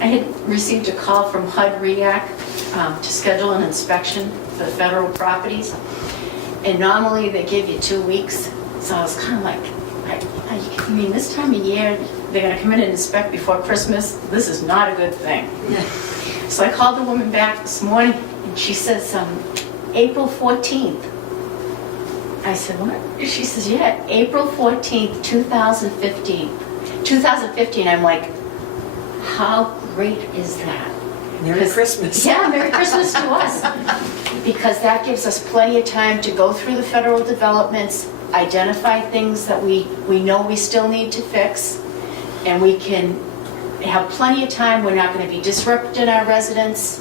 I had received a call from HUD REAC to schedule an inspection for the federal properties. And normally they give you 2 weeks. So I was kind of like, I mean, this time of year, they're going to come in and inspect before Christmas. This is not a good thing. So I called the woman back this morning, and she says, April 14th. I said, what? She says, yeah, April 14th, 2015. 2015, I'm like, how great is that? Merry Christmas. Yeah, Merry Christmas to us. Because that gives us plenty of time to go through the federal developments, identify things that we know we still need to fix, and we can have plenty of time. We're not going to be disrupting our residents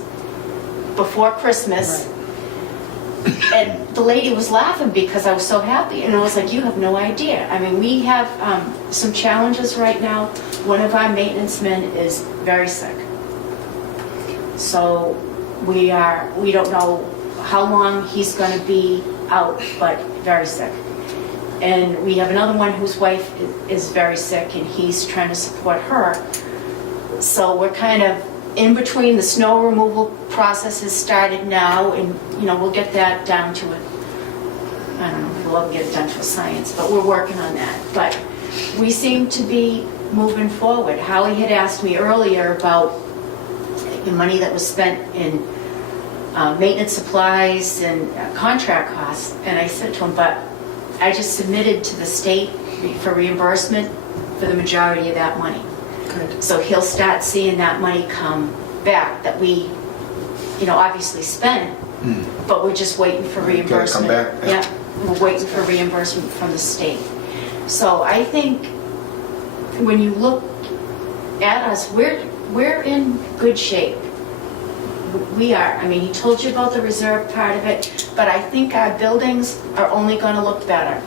before Christmas. And the lady was laughing because I was so happy, and I was like, you have no idea. I mean, we have some challenges right now. One of our maintenance men is very sick. So we don't know how long he's going to be out, but very sick. And we have another one whose wife is very sick, and he's trying to support her. So we're kind of in between. The snow removal process has started now, and we'll get that down to it. I don't know if we'll ever get it done to a science, but we're working on that. But we seem to be moving forward. Howie had asked me earlier about the money that was spent in maintenance supplies and contract costs, and I said to him, but I just submitted to the state for reimbursement for the majority of that money. Good. So he'll start seeing that money come back that we, obviously spent, but we're just waiting for Get it come reimbursement. back, yeah. We're waiting for reimbursement from the state. So I think when you look at us, we're in good shape. We are. I mean, he told you about the reserve part of it, but I think our buildings are only going to look better.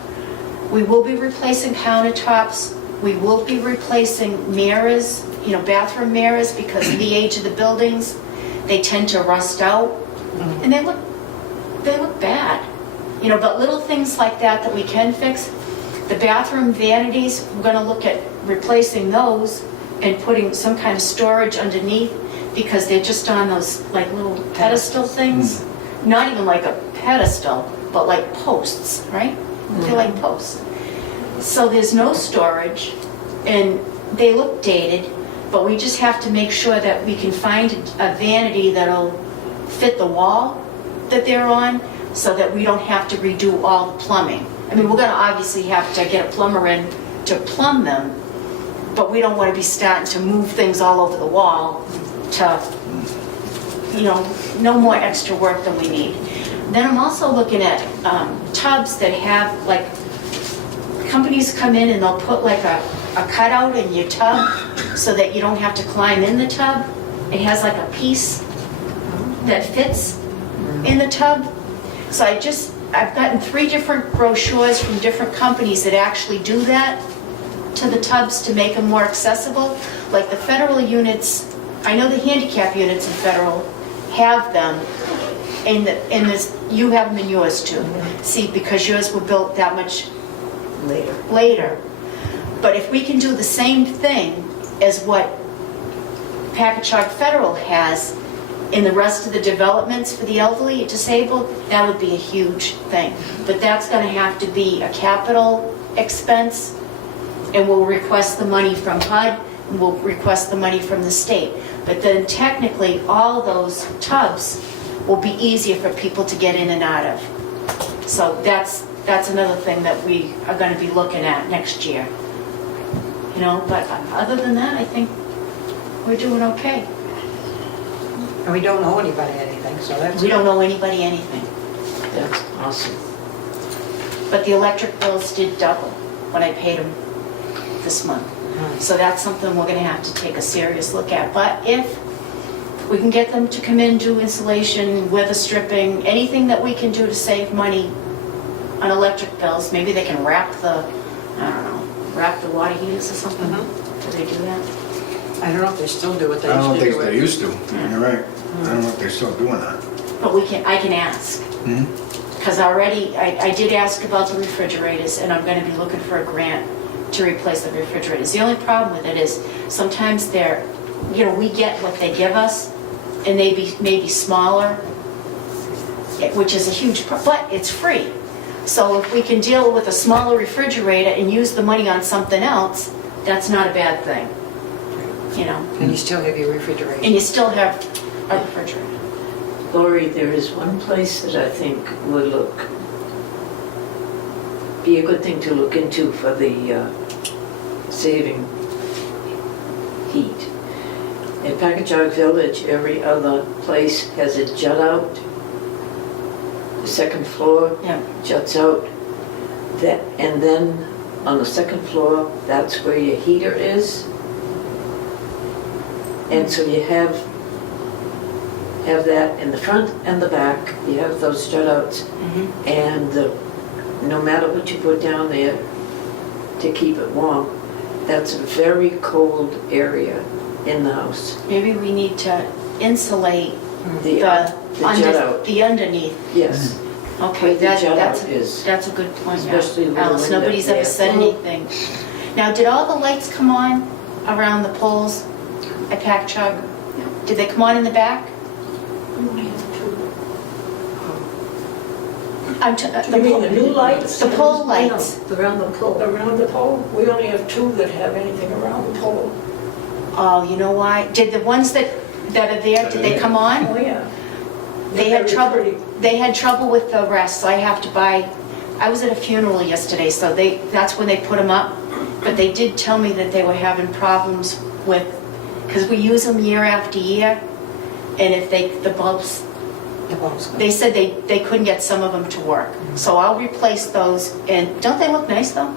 We will be replacing countertops. We will be replacing mirrors, bathroom mirrors, because of the age of the buildings. They tend to rust out, and they look bad. But little things like that we can fix. The bathroom vanities, we're going to look at replacing those and putting some kind of storage underneath, because they're just on those like little pedestal things. Not even like a pedestal, but like posts, right? They're like posts. So there's no storage, and they look dated, but we just have to make sure that we can find a vanity that'll fit the wall that they're on, so that we don't have to redo all the plumbing. I mean, we're going to obviously have to get a plumber in to plumb them, but we don't want to be starting to move things all over the wall to, no more extra work than we need. Then I'm also looking at tubs that have, like, companies come in and they'll put like a cutout in your tub so that you don't have to climb in the tub. It has like a piece that fits in the tub. So I've gotten 3 different brochures from different companies that actually do that to the tubs to make them more accessible. Like the federal units, I know the handicap units in federal have them, and you have them in yours too. See, because yours were built that much later. But if we can do the same thing as what Packagug Federal has in the rest of the developments for the elderly, disabled, that would be a huge thing. But that's going to have to be a capital expense, and we'll request the money from HUD, and we'll request the money from the state. But then technically, all those tubs will be easier for people to get in and out of. So that's another thing that we are going to be looking at next year. But other than that, I think we're doing okay. And we don't owe anybody anything, so that's. We don't owe anybody anything. That's awesome. But the electric bills did double when I paid them this month. So that's something we're gonna have to take a serious look at. But if we can get them to come in, do insulation, weather stripping, anything that we can do to save money on electric bills, maybe they can wrap the, I don't know, wrap the water heaters or something. Do they do that? I don't know if they still do what they I don't used to think do. they used to, you're right. I don't know if they're still doing that. But I can ask. Hmm? Because already, I did ask about the refrigerators, and I'm gonna be looking for a grant to replace the refrigerators. The only problem with it is, sometimes they're, we get what they give us, and they may be smaller, which is a huge, but it's free. So if we can deal with a smaller refrigerator and use the money on something else, that's not a bad thing, And you still have your refrigerator. And you still have a refrigerator. Lori, there is one place that I think would be a good thing to look into for the saving heat. In Packagug Village, every other place has a jut out. The second floor Yeah. juts out. And then on the second floor, that's where your heater is. And so you have that in the front and the back. You have those jut outs. And no matter what you put down there to keep it warm, that's a very cold area in the house. Maybe we need to insulate The jut out, the underneath. yes. Okay, Where the jut out is. that's a good point, yeah. Especially with the Alice, window, nobody's ever yeah. said anything. Now, did all the lights come on around the poles at Pack Chug? Did they come on in the back? You mean the new lights? The pole lights. Around the pool. Around the pole? We only have two that have anything around the pole. Oh, you know why? Did the ones that are there, did they come on? Oh, yeah. They had They're trouble, pretty. they had trouble with the rest, so I have to buy, I was at a funeral yesterday, so that's when they put them up. But they did tell me that they were having problems with, because we use them year after year, and if the bulbs, The bulb's gone. they said they couldn't get some of them to work. So I'll replace those, and don't they look nice though?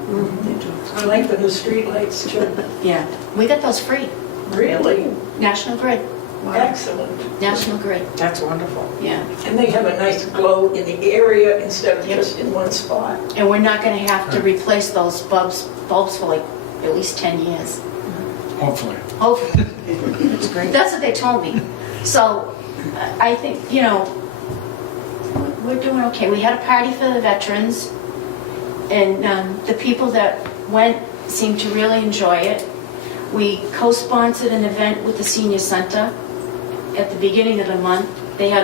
I like the new street lights too. Yeah, we got those free, Really? National Grid, Excellent. National Grid, That's wonderful. yeah. And they have a nice glow in the area instead of Yep. just in one spot. And we're not gonna have to replace those bulbs for like at least 10 years. Hopefully. Hopefully. That's great. That's what they told me. So I think, we're doing okay. We had a party for the veterans, and the people that went seemed to really enjoy it. We co-sponsored an event with the senior center at the beginning of the month. They had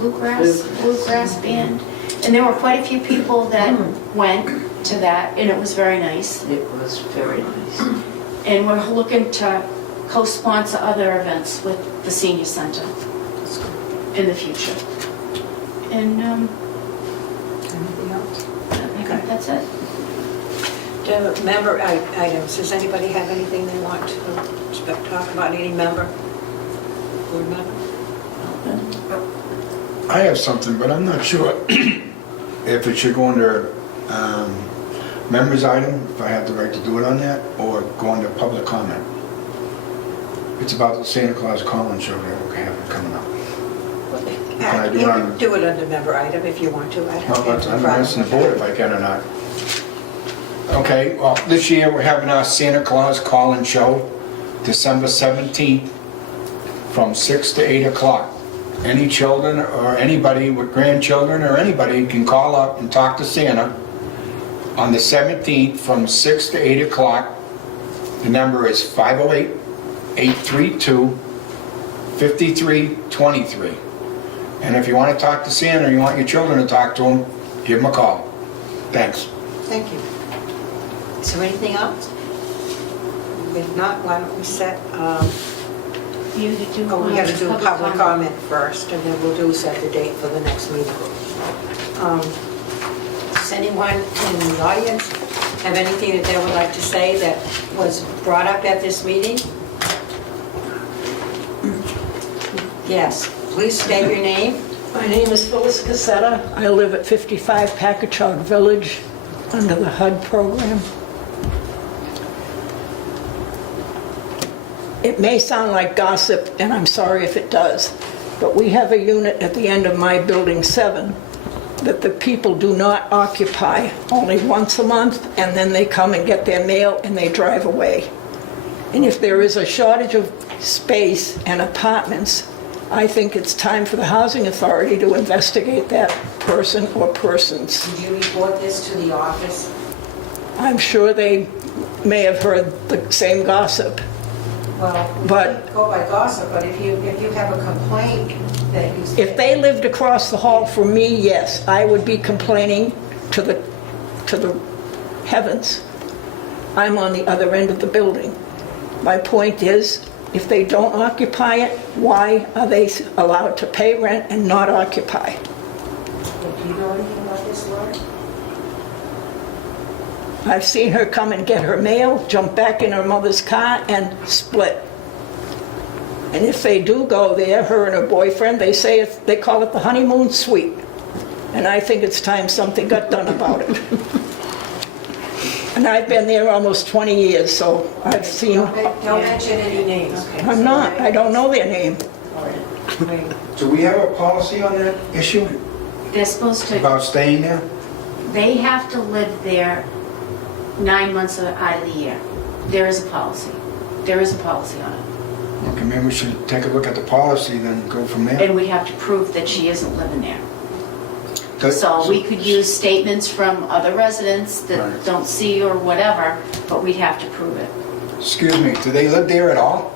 bluegrass band? And there were quite a few people that went to that, and it was very nice. It was very nice. And we're looking to co-sponsor other events with the senior center in the future. And Anything else? I think that's it. Member items, does anybody have anything they want to talk about, any member? Board member? I have something, but I'm not sure if it should go under members item, if I have the right to do it on that, or go under public comment. It's about the Santa Claus call-in show that we're having coming up. Can I do You it can on- do it under member item if you want to. I don't Well, have any I'm problem asking the with board that. if I can or not. Okay, well, this year we're having our Santa Claus call-in show, December 17th, from 6 to 8 o'clock. Any children or anybody with grandchildren or anybody can call up and talk to Santa on the 17th from 6 to 8 o'clock. The number is 508-832-5323. And if you want to talk to Santa or you want your children to talk to him, give him a call. Thanks. Thank you. Is there anything else? If not, why don't we set, You do. we got to do public comment first, and then we'll set the date for the next meeting. Does anyone in the audience have anything that they would like to say that was brought up at this meeting? Yes, please state your name. My name is Phyllis Cassetta. I live at 55 Packagug Village under the HUD program. It may sound like gossip, and I'm sorry if it does, but we have a unit at the end of my building 7 that the people do not occupy, only once a month, and then they come and get their mail and they drive away. And if there is a shortage of space and apartments, I think it's time for the Housing Authority to investigate that person or persons. Did you report this to the office? I'm sure they may have heard the same gossip. Well, we But- can't go by gossip, but if you have a complaint that you... If they lived across the hall from me, yes, I would be complaining to the heavens. I'm on the other end of the building. My point is, if they don't occupy it, why are they allowed to pay rent and not occupy? Do you know anything about this, Laura? I've seen her come and get her mail, jump back in her mother's car, and split. And if they do go there, her and her boyfriend, they call it the honeymoon suite. And I think it's time something got done about it. And I've been there almost 20 years, so I've seen, Don't mention any names. I'm not, I don't know their name. Do we have a policy on that issue They're supposed to, about staying there? they have to live there 9 months out of the year. There is a policy. There is a policy on it. Okay, maybe we should take a look at the policy, then go from there. And we have to prove that she isn't living there. Does- So we could use statements from other residents that Right. don't see or whatever, but we'd have to prove it. Excuse me, do they live there at all?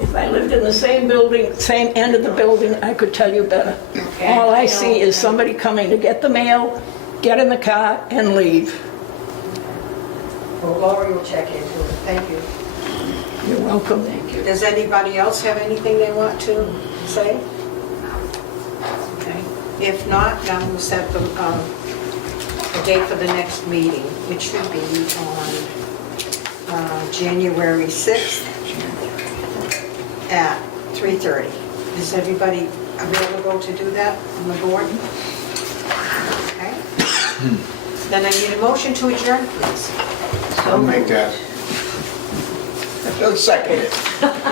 If I lived in the same building, same end of the building, I could tell you better. Okay. All I see is somebody coming to get the mail, get in the car, and leave. Well, Laura will check into it. Thank you. You're welcome. Thank you. Does anybody else have anything they want to say? Okay. If not, then we'll set the date for the next meeting. It should be on January 6th at 3:30. Is everybody available to do that on the board? Okay. Then I need a motion to adjourn, please. I'll make that. I'll second it.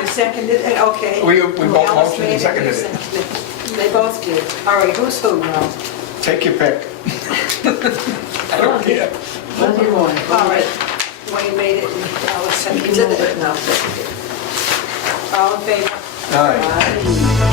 You seconded it? Okay. We both Alice motioned and made you seconded it. seconded it. They both did. All right, who's who now? Take your pick. I don't care. Monday morning. All right. Wayne made it and Alice seconded it. Now, second. All in favor? All right. Aye.